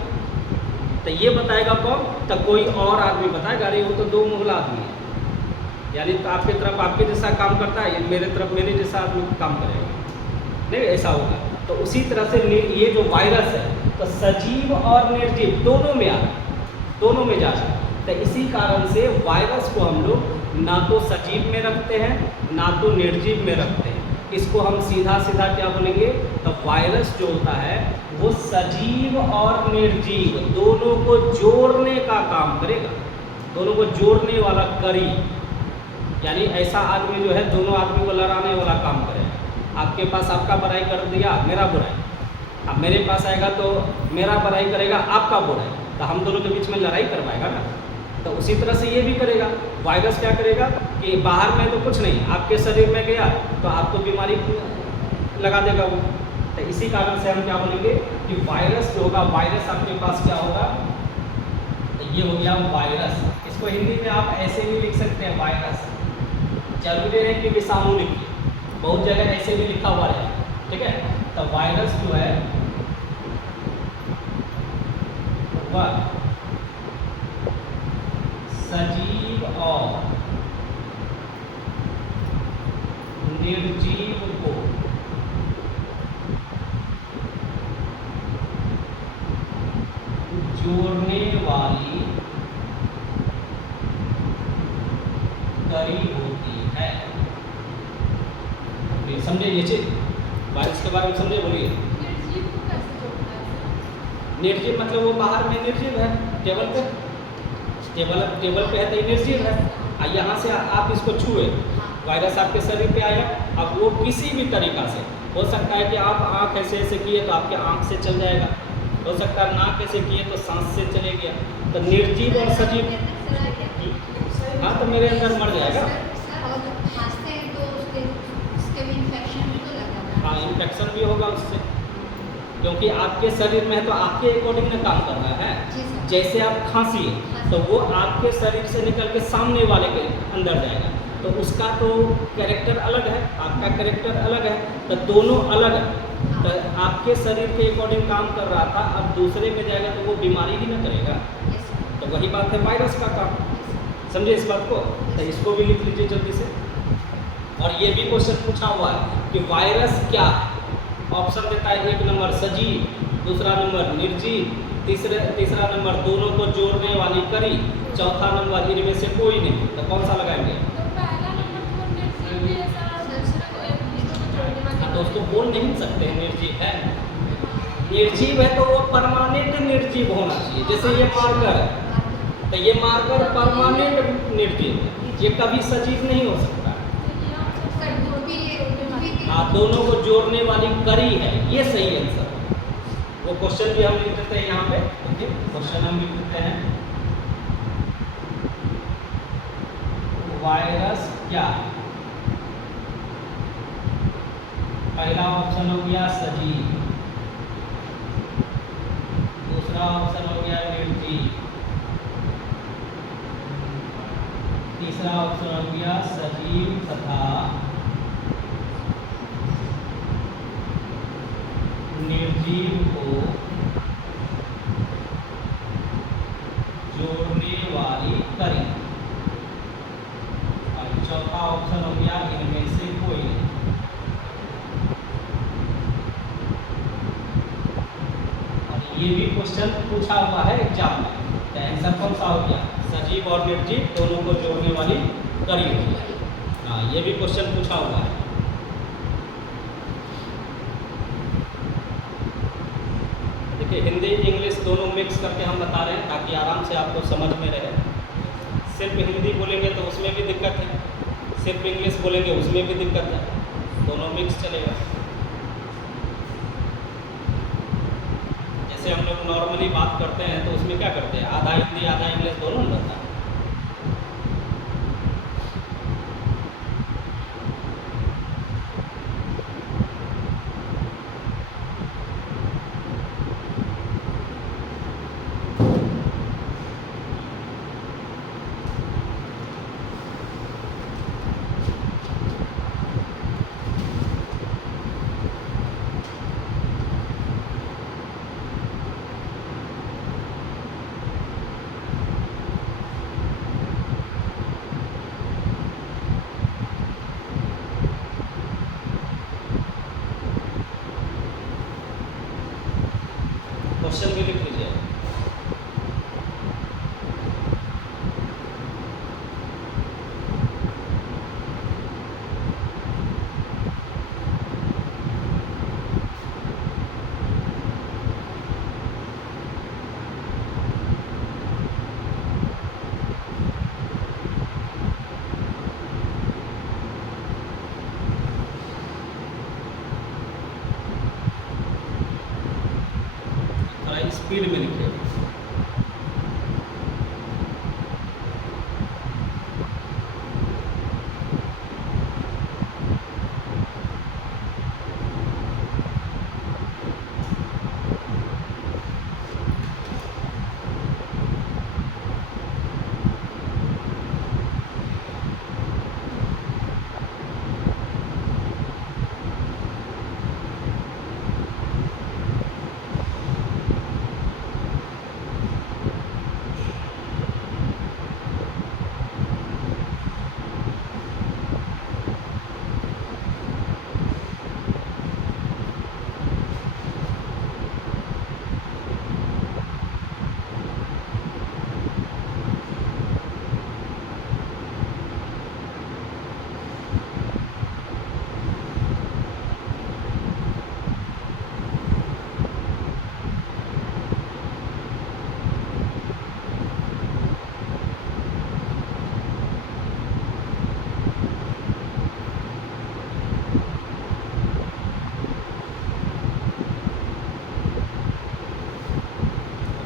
तो ये बताएगा कौन? तो कोई और आदमी बताएगा, अरे वो तो दो मुंह वाला आदमी है, यानी तो आपकी तरफ आपके जैसा काम करता है, मेरे तरफ मेरे जैसा आदमी काम करेगा, नहीं ऐसा होगा। तो उसी तरह से ये जो वायरस है तो सजीव और निर्जीव दोनों में आ रहा है, दोनों में जा रहा है। तो इसी कारण से वायरस को हम लोग ना तो सजीव में रखते हैं ना तो निर्जीव में रखते हैं। इसको हम सीधा सीधा क्या बोलेंगे? तो वायरस जो होता है वो सजीव और निर्जीव दोनों को जोड़ने का काम करेगा, दोनों को जोड़ने वाला करी, यानी ऐसा आदमी जो है दोनों आदमी को लड़ाने वाला काम करेगा। आपके पास आपका बुराई कर दिया, मेरा बुराई, अब मेरे पास आएगा तो मेरा बुराई करेगा, आपका बुराई, तो हम दोनों के बीच में लड़ाई करवाएगा ना। तो उसी तरह से ये भी करेगा। वायरस क्या करेगा कि बाहर में तो कुछ नहीं, आपके शरीर में गया तो आपको बीमारी लगा देगा वो। तो इसी कारण से हम क्या बोलेंगे कि वायरस जो होगा, वायरस आपके पास क्या होगा? तो ये हो गया वायरस। इसको हिंदी में आप ऐसे भी लिख सकते हैं वायरस, जरूरी है कि विषाणु लिखिए, बहुत जगह ऐसे भी लिखा हुआ है, ठीक है। तो वायरस जो है वह सजीव और निर्जीव को जोड़ने वाली कड़ी होती है। समझे ये चीज? वायरस के बारे में समझे? बोलिए। निर्जीव को कैसे जोड़ना है? निर्जीव मतलब वो बाहर में निर्जीव है, टेबल पे है तो निर्जीव है। यहाँ से आप इसको छुए, वायरस आपके शरीर पे आया, अब वो किसी भी तरीका से हो सकता है कि आप आँख ऐसे ऐसे किए तो आपके आँख से चल जाएगा, हो सकता है नाक ऐसे किए तो सांस से चले गया। तो निर्जीव और सजीव, हाँ तो मेरे अंदर मर जाएगा। हाँ इन्फेक्शन भी होगा उससे, क्योंकि आपके शरीर में है तो आपके अकॉर्डिंग में काम कर रहा है। जैसे आप खांसी तो वो आपके शरीर से निकल के सामने वाले के अंदर जाएगा, तो उसका तो कैरेक्टर अलग है, आपका कैरेक्टर अलग है, तो दोनों अलग है। तो आपके शरीर के अकॉर्डिंग काम कर रहा था, अब दूसरे में जाएगा तो वो बीमारी ही ना करेगा। तो वही बात है वायरस का काम, समझे इस बात को? तो इसको भी लिख लीजिए जल्दी से। और ये भी क्वेश्चन पूछा हुआ है कि वायरस क्या है? ऑप्शन देता है, एक नंबर सजीव, दूसरा नंबर निर्जीव, तीसरा नंबर दोनों को जोड़ने वाली कड़ी, चौथा नंबर इनमें से कोई नहीं। तो कौन सा लगाएंगे? तो उसको बोल नहीं सकते हैं निर्जीव है। निर्जीव है तो वो परमानेंट निर्जीव होना चाहिए। जैसे ये मार्कर है तो ये मार्कर परमानेंट निर्जीव है, ये कभी सजीव नहीं हो सकता। दोनों को जोड़ने वाली कड़ी है, ये सही आंसर। वो क्वेश्चन भी हम लिख देते हैं यहाँ पे, देखिए क्वेश्चन हम लिख देते हैं, वायरस क्या है? पहला ऑप्शन हो गया सजीव, दूसरा ऑप्शन हो गया निर्जीव, तीसरा ऑप्शन हो गया सजीव तथा निर्जीव को जोड़ने वाली कड़ी, और चौथा ऑप्शन हो गया इनमें से कोई नहीं। और ये भी क्वेश्चन पूछा हुआ है एग्जाम में, तो आंसर कौन सा हो गया, सजीव और निर्जीव दोनों को जोड़ने वाली कड़ी होगी। हाँ, ये भी क्वेश्चन पूछा हुआ है। देखिए हिंदी इंग्लिश दोनों मिक्स करके हम बता रहे हैं ताकि आराम से आपको समझ में रहे। सिर्फ हिंदी बोलेंगे तो उसमें भी दिक्कत है, सिर्फ इंग्लिश बोलेंगे उसमें भी दिक्कत है, दोनों मिक्स चलेगा। जैसे हम लोग नॉर्मली बात करते हैं तो उसमें क्या करते हैं, आधा हिंदी आधा इंग्लिश दोनों रहता है। क्वेश्चन भी लिख लीजिए। थोड़ा स्पीड में लिखिए।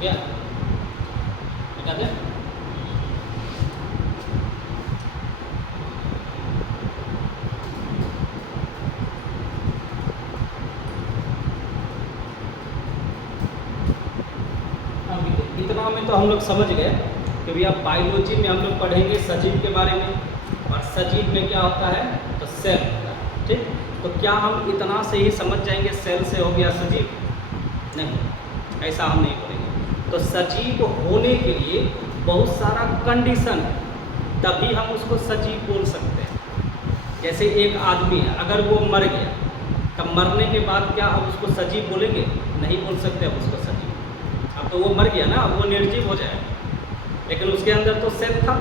क्या कहते हैं? इतना में तो हम लोग समझ गए कि भैया बायोलॉजी में हम लोग पढ़ेंगे सजीव के बारे में, और सजीव में क्या होता है तो सेल होता है। ठीक, तो क्या हम इतना से ही समझ जाएंगे सेल से हो गया सजीव? नहीं, ऐसा हम नहीं करेंगे। तो सजीव होने के लिए बहुत सारा कंडीशन है, तभी हम उसको सजीव बोल सकते हैं। जैसे एक आदमी है, अगर वो मर गया तब मरने के बाद क्या हम उसको सजीव बोलेंगे? नहीं बोल सकते अब उसको सजीव। अब तो वो मर गया ना, अब वो निर्जीव हो जाएगा। लेकिन उसके अंदर तो सेल था,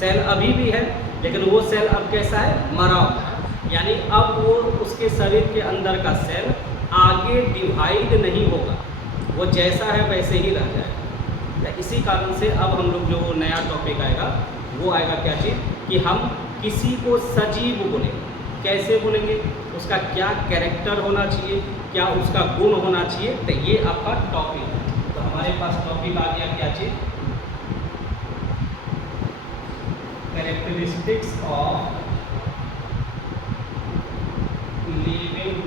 सेल अभी भी है, लेकिन वो सेल अब कैसा है? मरा हुआ। यानी अब वो उसके शरीर के अंदर का सेल आगे डिवाइड नहीं होगा, वो जैसा है वैसे ही रह जाएगा। इसी कारण से अब हम लोग जो नया टॉपिक आएगा वो आएगा क्या चीज़, कि हम किसी को सजीव बोलेंगे। कैसे बोलेंगे? उसका क्या कैरेक्टर होना चाहिए, क्या उसका गुण होना चाहिए, तो ये आपका टॉपिक है। तो हमारे पास टॉपिक आ गया क्या चीज़? कैरेक्टरिस्टिक्स ऑफ लिविंग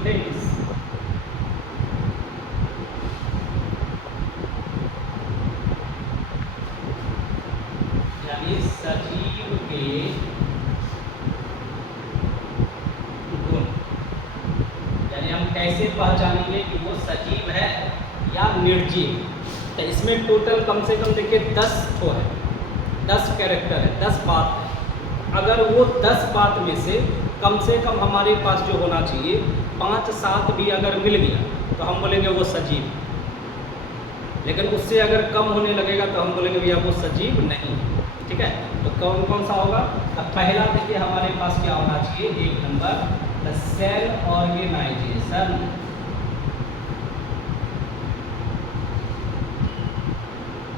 पहचानेंगे कि वो सजीव है या निर्जीव। तो इसमें टोटल कम से कम देखिए 10 ठो है, 10 कैरेक्टर है, 10 बात है। अगर वो 10 बात में से कम हमारे पास जो होना चाहिए 5-7 भी अगर मिल गया तो हम बोलेंगे वो सजीव है। लेकिन उससे अगर कम होने लगेगा तो हम बोलेंगे भैया वो सजीव नहीं है। ठीक है, तो कौन कौन सा होगा? अब पहला देखिए हमारे पास क्या होना चाहिए, 1 नंबर द सेल ऑर्गेनाइजेशन।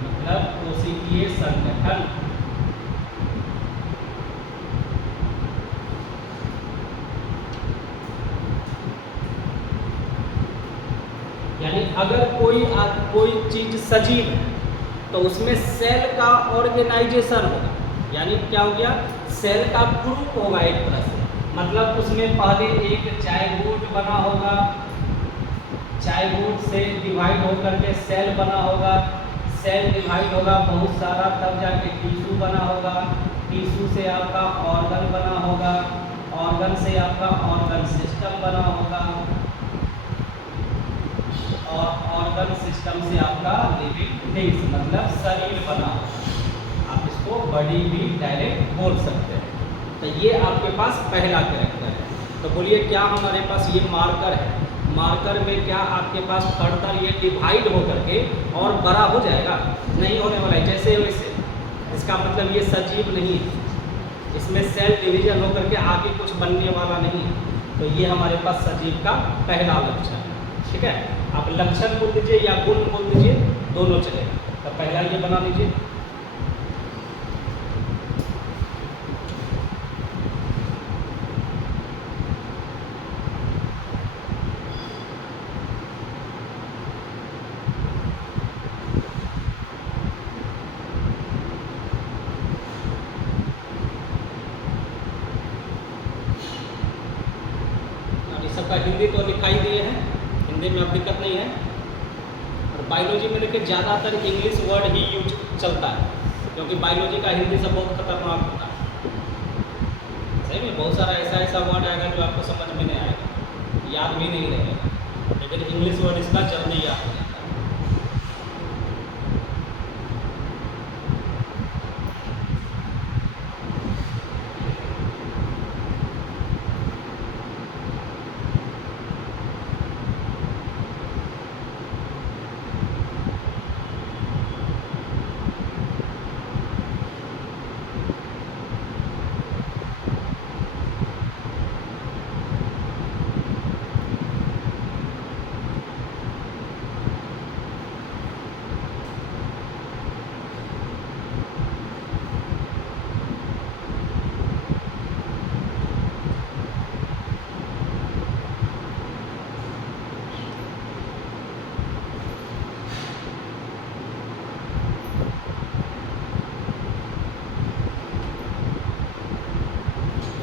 मतलब कोशिकीय संगठन। यानी अगर कोई चीज सजीव है तो उसमें सेल का ऑर्गेनाइजेशन होगा। यानी क्या हो गया, सेल का ग्रुप होगा एक तरह से। मतलब उसमें पहले एक जाइगोट बना होगा, जाइगोट से डिवाइड होकर के सेल बना होगा, सेल डिवाइड होगा बहुत सारा, तब जाके टिश्यू बना होगा, टिश्यू से आपका ऑर्गन बना होगा, ऑर्गन से आपका ऑर्गन सिस्टम बना होगा, और ऑर्गन सिस्टम से आपका लिविंग थिंग्स मतलब शरीर बना होगा। आप इसको बॉडी भी डायरेक्ट बोल सकते हैं। तो ये आपके पास पहला कैरेक्टर है। तो बोलिए क्या हमारे पास ये मार्कर है, मार्कर में क्या आपके पास फर्दर ये डिवाइड होकर के और बड़ा हो जाएगा? नहीं होने वाला है, जैसे वैसे। इसका मतलब ये सजीव नहीं है, इसमें सेल डिवीजन होकर के आगे कुछ बनने वाला नहीं है। तो ये हमारे पास सजीव का पहला लक्षण है। ठीक है, आप लक्षण बोल दीजिए या गुण बोल दीजिए, दोनों चलेगा। तो पहला ये बना लीजिए। सबका हिंदी तो लिखाई दिए हैं, हिंदी में अब दिक्कत नहीं है। और बायोलॉजी में देखिए ज़्यादातर इंग्लिश वर्ड ही यूज चलता है, क्योंकि बायोलॉजी का हिंदी से बहुत खतरनाक होता है। सही में बहुत सारा ऐसा वर्ड आएगा जो आपको समझ में नहीं आएगा, याद भी नहीं रहेगा, लेकिन इंग्लिश वर्ड इसका जल्दी याद हो जाता है।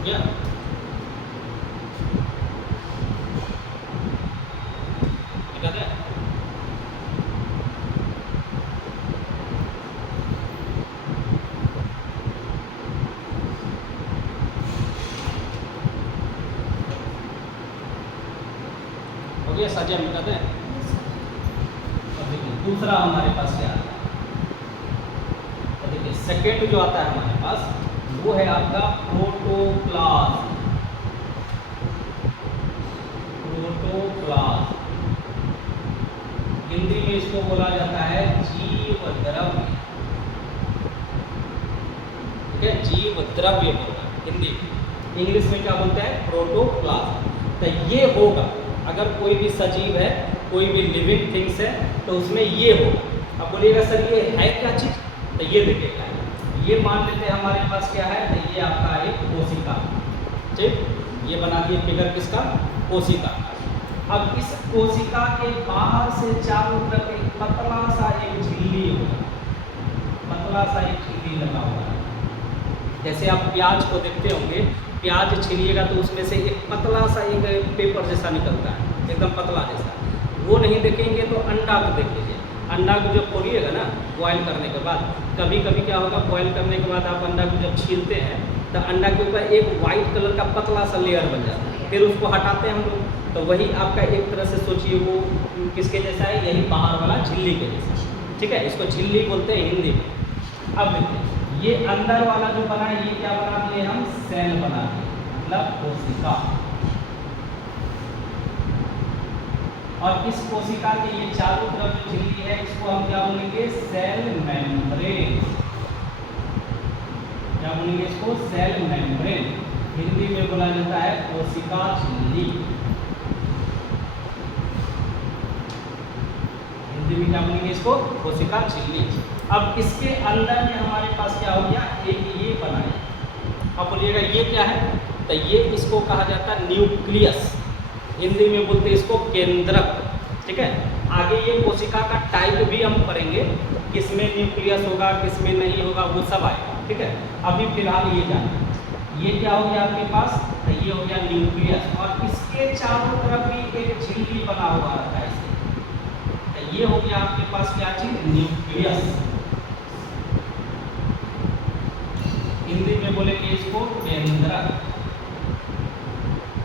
गया? दिखा दिया? हो गया? साजिया मिटा दें। अब देखिए दूसरा हमारे पास क्या आता है। तो देखिए सेकेंड जो आता है हमारे पास वो है आपका प्रोटोप्लाज्म। प्रोटोप्लाज्म हिंदी में इसको बोला जाता है जीव द्रव्य। ठीक है, जीव द्रव्य बोला हिंदी में। इंग्लिश में क्या बोलते हैं? प्रोटोप्लाज्म। तो ये होगा अगर कोई भी सजीव है, कोई भी लिविंग थिंग्स है तो उसमें ये होगा। अब बोलिएगा सर ये है क्या चीज़? तो ये देखिएगा, ये मान लेते हैं हमारे पास क्या है, तो ये आपका एक कोशिका। ठीक, ये बना दिए फिगर किसका? कोशिका। अब इस कोशिका के बाहर से चारों तरफ एक पतला सा एक झिल्ली होगा, पतला सा एक झिल्ली लगा हुआ है। जैसे आप प्याज को देखते होंगे, प्याज छिलिएगा तो उसमें से एक पतला सा एक पेपर जैसा निकलता है, एकदम पतला जैसा। वो नहीं देखेंगे तो अंडा को देख लीजिए, अंडा को जब खोलिएगा ना बॉयल करने के बाद, कभी कभी क्या होगा बॉयल करने के बाद आप अंडा को जब छीलते हैं तो अंडा के ऊपर एक वाइट कलर का पतला सा लेयर बन जाता है, फिर उसको हटाते हैं हम लोग। तो वही आपका एक तरह से सोचिए वो किसके जैसा है, यही बाहर वाला झिल्ली के जैसा, ठीक है। इसको झिल्ली बोलते हैं हिंदी में। अब देखिए ये अंदर वाला जो बना है ये क्या बना दिए हम, सेल बना दिए, मतलब कोशिका। और इस कोशिका के ये चारों तरफ जो झिल्ली है इसको हम क्या बोलेंगे, सेल मेम्ब्रेन। क्या बोलेंगे इसको, सेल मेम्ब्रेन। हिंदी में बोला जाता है कोशिका झिल्ली। हिंदी में क्या बोलेंगे इसको, कोशिका झिल्ली। अब इसके अंदर में हमारे पास क्या हो गया, एक ये बना है। अब बोलिएगा ये क्या है, तो ये इसको कहा जाता है न्यूक्लियस। हिंदी में बोलते हैं इसको केंद्रक, ठीक है। आगे ये कोशिका का टाइप भी हम पढ़ेंगे, किसमें न्यूक्लियस होगा किसमें नहीं होगा वो सब आएगा, ठीक है। अभी फिलहाल ये जाना, ये क्या हो गया आपके पास, तो ये हो गया न्यूक्लियस। और इसके चारों तरफ भी एक झिल्ली बना हुआ रहता है इसके, तो ये हो गया आपके पास क्या चीज, न्यूक्लियस। हिंदी में बोलेंगे इसको केंद्रक,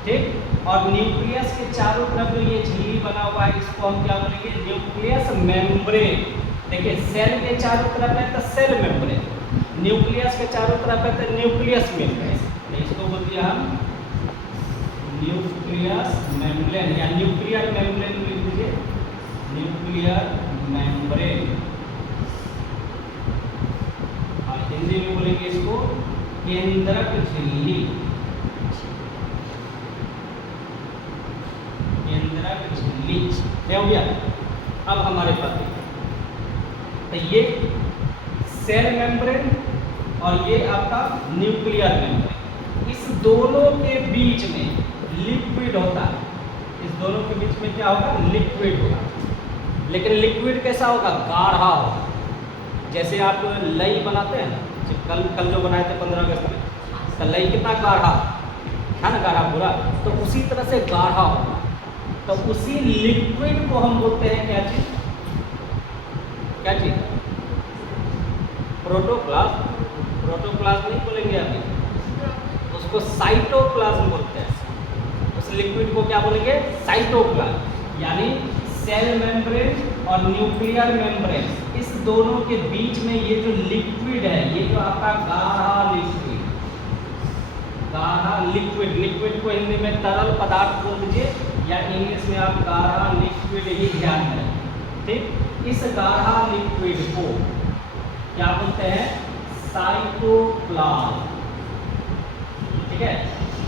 ठीक। और न्यूक्लियस के चारों तरफ जो ये झिल्ली बना हुआ है इसको हम क्या बोलेंगे, न्यूक्लियस मेम्ब्रेन। देखिए सेल के चारों तरफ है तो सेल मेम्ब्रेन, न्यूक्लियस के चारों तरफ है तो न्यूक्लियस मेम्ब्रेन। तो इसको बोल दिया हम न्यूक्लियस मेम्ब्रेन या न्यूक्लियर मेम्ब्रेन लिख दीजिए, न्यूक्लियर मेम्ब्रेन। और हिंदी में बोलेंगे इसको केंद्रक झिल्ली, केंद्रक झिल्ली। क्या हो गया, अब हमारे पास तो ये सेल मेम्ब्रेन और ये आपका न्यूक्लियर मेम्ब्रेन, इस दोनों के बीच में लिक्विड होता है। इस दोनों के बीच में क्या होगा, लिक्विड होगा। लेकिन लिक्विड कैसा होगा, गाढ़ा होगा। जैसे आप लई बनाते हैं ना, कल जो बनाए थे 15 अगस्त में, तो लई कितना गाढ़ा है ना, गाढ़ा पूरा, तो उसी तरह से गाढ़ा होगा। तो उसी लिक्विड को हम बोलते हैं क्या चीज, क्या चीज, प्रोटोप्लाज्म। प्रोटोप्लाज्म नहीं बोलेंगे अभी, उसको साइटोप्लाज्म बोलते हैं। उस लिक्विड को क्या बोलेंगे, साइटोप्लाज्म। यानी सेल मेम्ब्रेन और न्यूक्लियर मेम्ब्रेन, इस दोनों के बीच में ये जो लिक्विड है, ये जो आपका गाढ़ा लिक्विड, गाढ़ा लिक्विड, लिक्विड को हिंदी में तरल पदार्थ बोल दीजिए या इंग्लिश में आप गाढ़ा लिक्विड ही ध्यान में रखें, ठीक। इस गाढ़ा लिक्विड को क्या बोलते हैं, साइटोप्लाज्म, ठीक है।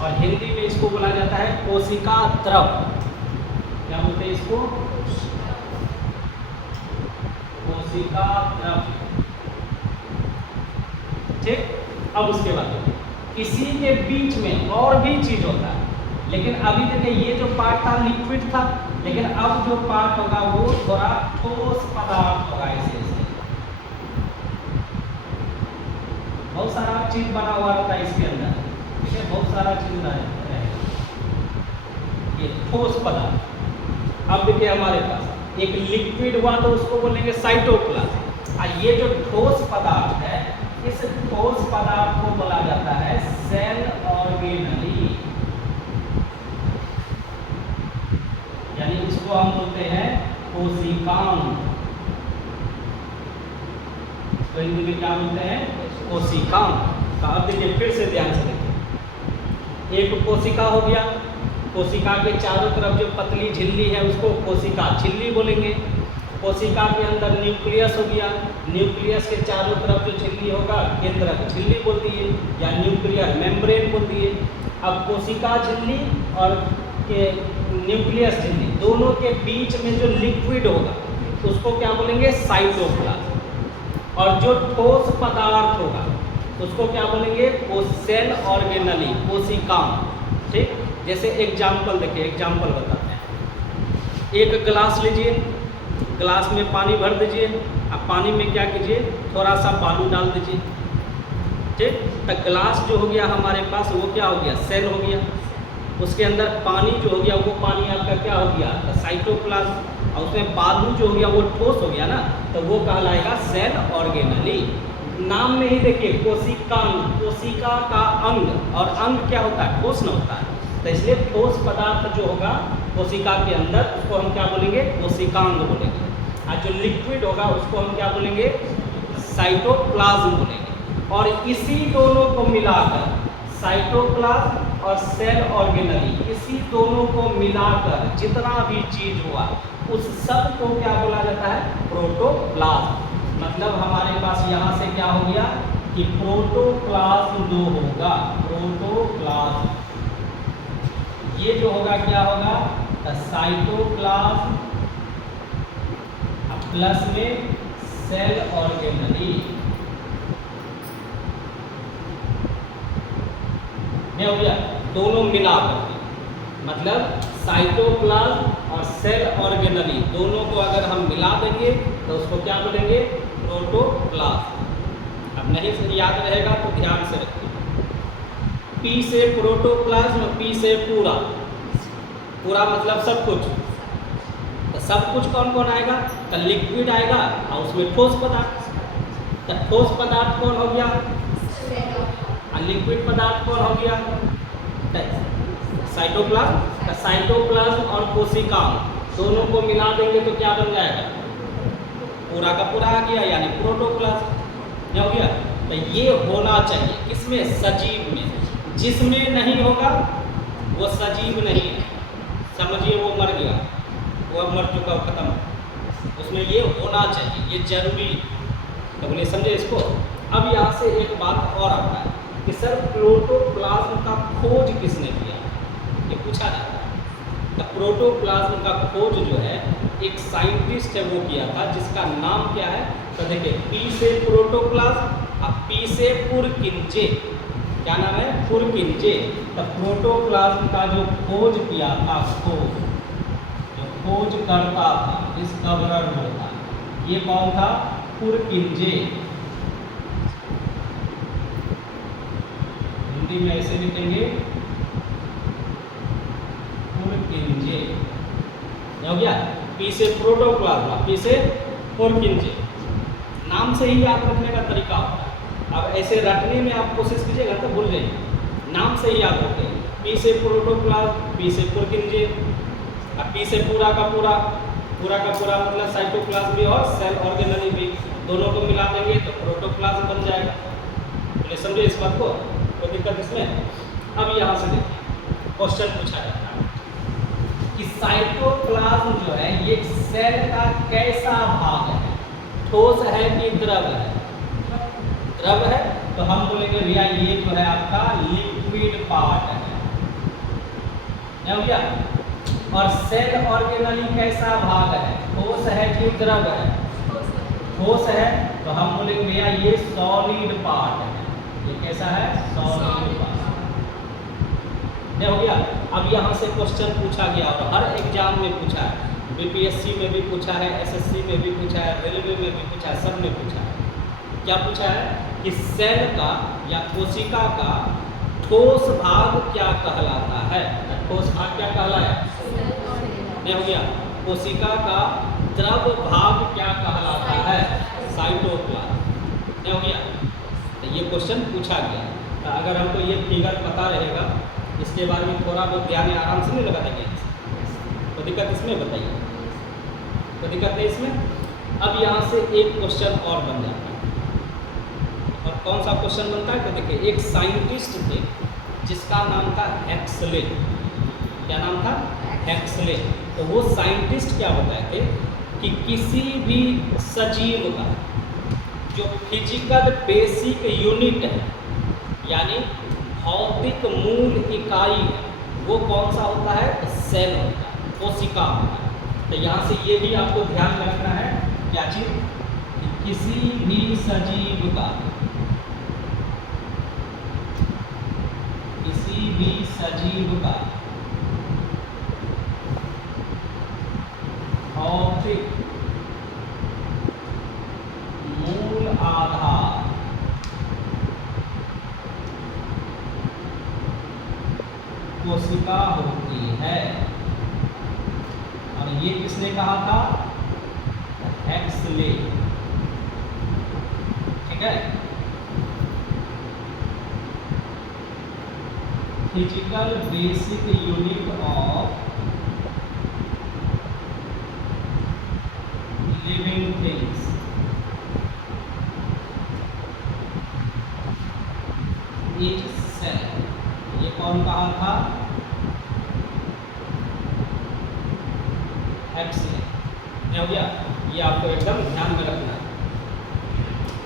और हिंदी में इसको बोला जाता है कोशिका द्रव। क्या बोलते हैं इसको, कोशिका द्रव, ठीक। अब उसके बाद इसी के बीच में और भी चीज होता है, लेकिन अभी देखिए ये जो पार्ट था लिक्विड था, लेकिन अब जो पार्ट होगा वो थोड़ा ठोस पदार्थ होगा। ऐसे बहुत सारा चीज बना हुआ रहता है इसके अंदर, ठीक है, बहुत सारा चीज रहेगा, ये ठोस पदार्थ। अब देखिए हमारे पास एक लिक्विड हुआ तो उसको बोलेंगे साइटोप्लाज्म, और ये जो ठोस पदार्थ है, इस ठोस पदार्थ को बोला जाता है सेल ऑर्गेनली, यानी इसको हम बोलते हैं कोशिकांग। तो हिंदी में क्या बोलते हैं, कोशिकांग। तो अब देखिए फिर से ध्यान से देखिए, एक कोशिका हो गया, कोशिका के चारों तरफ जो पतली झिल्ली है उसको कोशिका झिल्ली बोलेंगे। कोशिका के अंदर न्यूक्लियस हो गया, न्यूक्लियस के चारों तरफ जो झिल्ली होगा केंद्रक झिल्ली बोल दिए या न्यूक्लियर मेम्ब्रेन बोल दिए। अब कोशिका झिल्ली और के न्यूक्लियस झिल्ली दोनों के बीच में जो लिक्विड होगा उसको क्या बोलेंगे, साइटोप्लाज्म। और जो ठोस पदार्थ होगा उसको क्या बोलेंगे, सेल ऑर्गेनली, कोशिकांग, ठीक। जैसे एग्जाम्पल देखिए, एग्जाम्पल बताते हैं। एक गिलास लीजिए, गिलास में पानी भर दीजिए, अब पानी में क्या कीजिए, थोड़ा सा बालू डाल दीजिए, ठीक। तो गिलास जो हो गया हमारे पास वो क्या हो गया, सेल हो गया। उसके अंदर पानी जो हो गया वो पानी आपका क्या हो गया, साइटोप्लाज्म। और उसमें बालू जो हो गया वो ठोस हो गया ना, तो वो कहलाएगा सेल ऑर्गेनली। नाम में ही देखिए कोशिकांग, कोशिका का अंग, और अंग क्या होता है? ठोस न होता है, तो इसलिए ठोस पदार्थ जो होगा कोशिका के अंदर उसको हम क्या बोलेंगे? कोशिकांग बोलेंगे। और जो लिक्विड होगा उसको हम क्या बोलेंगे? साइटोप्लाज्म बोलेंगे। और इसी दोनों को मिलाकर साइटोप्लाज्म और सेल ऑर्गेनली, इसी दोनों को मिलाकर जितना भी चीज हुआ उस सब को क्या बोला जाता है? प्रोटोप्लाज्म। मतलब हमारे पास यहाँ से क्या हो गया कि प्रोटोप्लाज्म जो होगा, प्रोटोप्लाज्म ये जो होगा क्या होगा? साइटोप्लाज्म प्लस में सेल ऑर्गेनली। क्या हो गया? दोनों मिला करके, मतलब साइटोप्लाज्म और सेल ऑर्गेनली दोनों को अगर हम मिला देंगे तो उसको क्या बोलेंगे? प्रोटोप्लाज्म। अब नहीं से याद रहेगा तो ध्यान से रखिए। पी से प्रोटोप्लाज्म, पी से पूरा, पूरा मतलब सब कुछ। तो सब कुछ कौन कौन आएगा? तो लिक्विड आएगा और उसमें ठोस पदार्थ। तो ठोस पदार्थ कौन हो गया? और लिक्विड पदार्थ कौन हो गया? साइटोप्लाज्म। तो साइटोप्लाज्म और कोशिकांग दोनों को मिला देंगे तो क्या बन जाएगा? पूरा का पूरा आ गया, यानी प्रोटोप्लाज्म। क्या हो गया? तो ये होना चाहिए किसमें? सजीव में। जिसमें नहीं होगा वो सजीव नहीं है, समझिए वो मर गया, वो अब मर चुका, वो खत्म। उसमें ये होना चाहिए, ये जरूरी है। तो बोले समझे इसको। अब यहाँ से एक बात और आता है कि सर प्रोटोप्लाज्म का खोज किसने किया? ये पूछा जाता है। तो प्रोटोप्लाज्म का खोज जो है एक साइंटिस्ट है वो किया था, जिसका नाम क्या है? तो देखिए पी से प्रोटोप्लाज्म और पी से पुरकिंजे। क्या नाम है? पुरकिंजे। तो प्रोटोप्लाज्म का जो खोज किया था, जो खोज करता था, डिस्कवरर होता, ये कौन था? पुरकिंजे। हिंदी में ऐसे लिखेंगे पुरकिंजे। हो गया? पी से प्रोटोप्लाज्म, पी से पुरकिंजे। नाम से ही याद रखने का तरीका होता है। अब ऐसे रटने में आप कोशिश कीजिएगा तो भूल जाइए। नाम से ही याद रखें। पी से प्रोटोप्लाज्म, पी से पुरकिंजे, और पी से पूरा का पूरा, पूरा का पूरा मतलब साइटोप्लाज्म भी और सेल ऑर्गेनली भी, दोनों को मिला देंगे तो प्रोटोप्लाज्म बन जाएगा। तो समझे इस बात को, कोई दिक्कत इसमें? अब यहाँ से देखिए क्वेश्चन पूछा जाता है कि साइटोप्लाज्म जो है ये सेल का कैसा भाग है? ठोस है कि द्रव है? द्रव है, तो हम बोलेंगे भैया ये जो है आपका लिक्विड पार्ट है। क्या हो गया? और सेल ऑर्गेनली कैसा भाग है? ठोस है कि द्रव है? ठोस है, तो हम बोलेंगे भैया ये सॉलिड पार्ट है। ये कैसा है? Solid part. क्या हो गया? अब यहाँ से क्वेश्चन पूछा गया और हर एग्जाम में पूछा है, बीपीएससी में भी पूछा है, एसएससी में भी पूछा है, रेलवे में भी पूछा है, सब में पूछा है। क्या पूछा है कि सेल का या कोशिका का ठोस भाग क्या कहलाता है? ठोस भाग क्या कहलाया? नहीं हो गया? कोशिका का द्रव भाग क्या कहलाता है? साइटोप्लाज्म। नहीं हो गया? तो ये क्वेश्चन पूछा गया। तो अगर हमको ये फिगर पता रहेगा, इसके बारे में थोड़ा बहुत ध्यान आराम से नहीं लगा देंगे, तो दिक्कत इसमें बताइए, तो दिक्कत नहीं इसमें। अब यहाँ से एक क्वेश्चन और बन जाता है, और कौन सा क्वेश्चन बनता है? तो देखिए एक साइंटिस्ट थे जिसका नाम था एक्सले। क्या नाम था? एक्सले। तो वो साइंटिस्ट क्या बताए थे कि किसी भी सजीव का जो फिजिकल बेसिक यूनिट है, यानी भौतिक मूल इकाई है, वो कौन सा होता है? सेल होता है, कोशिका होता है। तो यहाँ से ये भी आपको ध्यान रखना है, क्या चीज? किसी भी सजीव का, किसी भी सजीव का भौतिक मूल आधार कोशिका होती है। और ये किसने कहा था? एक्सले। ठीक है? Physical basic unit of living things. Is cell. ये कौन कहा था? हक्सले। क्या हो गया? ये आपको एकदम ध्यान में रखना है।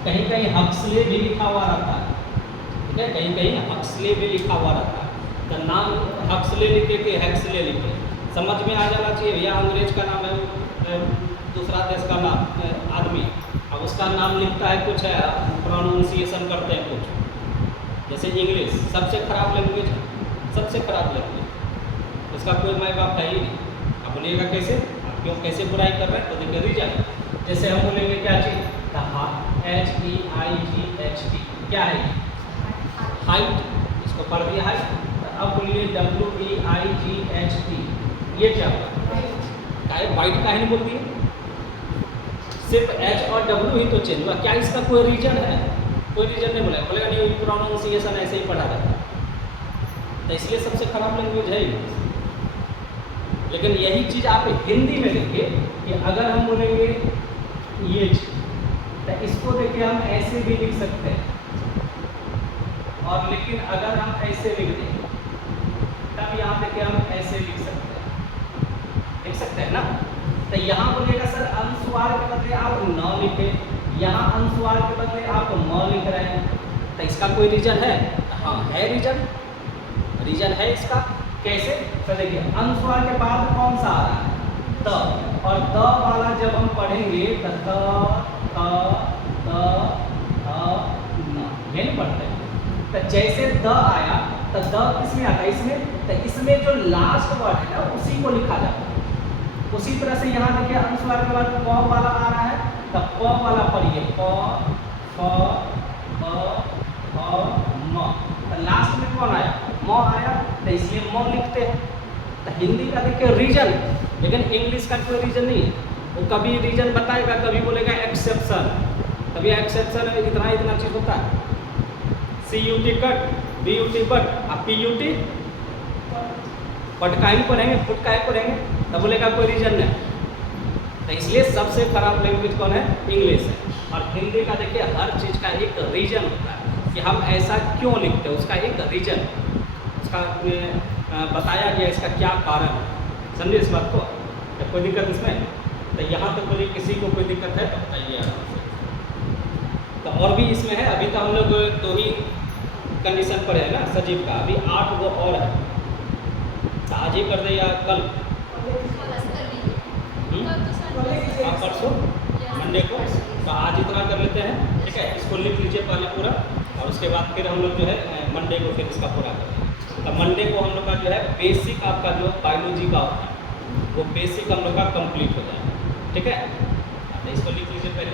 कहीं कहीं हक्सले भी लिखा हुआ रहता है, ठीक है, कहीं कहीं हक्सले भी लिखा हुआ रहता है। तो नाम हक्सले लिखे कि हक्सले लिखे, समझ में आ जाना चाहिए। भैया अंग्रेज का नाम है, दूसरा देश का नाम आदमी, अब उसका नाम लिखता है कुछ है, प्रोनाउंसिएशन करते हैं कुछ, जैसे इंग्लिश सबसे खराब लैंग्वेज है, सबसे खराब लैंग्वेज, उसका कोई माई बाप है ही नहीं। अब बोलिएगा कैसे, आप क्यों कैसे बुराई कर रहे हैं? तो देखिए रीजन, जैसे हम बोलेंगे क्या चीज़, HEIGHT, क्या है? हाइट, इसको पढ़ दिया हाइट। तो अब बोलिए WEIGHT, ये क्या होगा? वाइट का ही नहीं बोलती है, सिर्फ H और W ही तो चेंज हुआ। क्या इसका कोई रीजन है? कोई रीजन नहीं बोला, बोलेगा नहीं प्रोनाउंसिएशन ऐसे ही पढ़ा रहता है। तो इसलिए सबसे खराब लैंग्वेज है इंग्लिश। लेकिन यही चीज़ आप हिंदी में देखिए कि अगर हम बोलेंगे ये चीज, तो इसको देखिए हम ऐसे भी लिख सकते हैं, और लेकिन अगर हम ऐसे लिख दें तब यहाँ देखिए हम ऐसे लिख सकते हैं ना। तो यहाँ बोलिएगा सर अनुस्वार के बदले आप न लिखे, यहाँ अनुस्वार के बदले आप म लिख रहे हैं, तो इसका कोई रीजन है? हाँ है रीजन, रीजन है इसका। कैसे? तो देखिए अनुस्वार के बाद कौन सा आ रहा है? त, और द वाला जब हम पढ़ेंगे तो त न, ये नहीं पढ़ते हैं। तो जैसे द आया तो द किसमें आता है? इसमें। तो इसमें जो लास्ट वर्ड है ना उसी को लिखा जाता है। उसी तरह से यहाँ देखिए अनुस्वार के बाद प वाला आ रहा है, तो प वाला पढ़िए, प फ ब भ म। तो लास्ट में कौन आया? म आया, तो इसलिए म लिखते हैं। तो हिंदी का देखिए रीजन, लेकिन इंग्लिश का कोई रीजन नहीं है। वो कभी रीजन बताएगा, कभी बोलेगा एक्सेप्शन, कभी एक्सेप्शन में इतना इतना चीज़ होता है। CUT कट, BUT बट, अब PUT पट का ही पढ़ेंगे, फुट का ही पढ़ेंगे, तब बोलेगा कोई रीजन नहीं। तो इसलिए सबसे खराब लैंग्वेज कौन है? इंग्लिश है। और हिंदी का देखिए हर चीज़ का एक रीजन होता है कि हम ऐसा क्यों लिखते हैं, उसका एक रीजन, उसका बताया गया इसका क्या कारण है। समझे इस बात को? तो कोई दिक्कत इसमें? तो यहाँ तक बोलिए किसी को कोई दिक्कत है तो बताइए आराम से। तो और भी इसमें है, अभी तो हम लोग 2 ही कंडीशन पर है ना सजीव का, अभी 8 गो और है। तो आज ही कर दे या कल? आप परसों मंडे को, तो आज इतना कर लेते हैं, ठीक है। इसको लिख लीजिए पहले पूरा, और उसके बाद फिर हम लोग जो है मंडे को फिर इसका पूरा करेंगे। तो मंडे को हम लोग का जो है बेसिक आपका जो बायोलॉजी का होता है वो बेसिक हम लोग का कंप्लीट हो जाएगा, ठीक है। तो इसको लिख लीजिए पहले।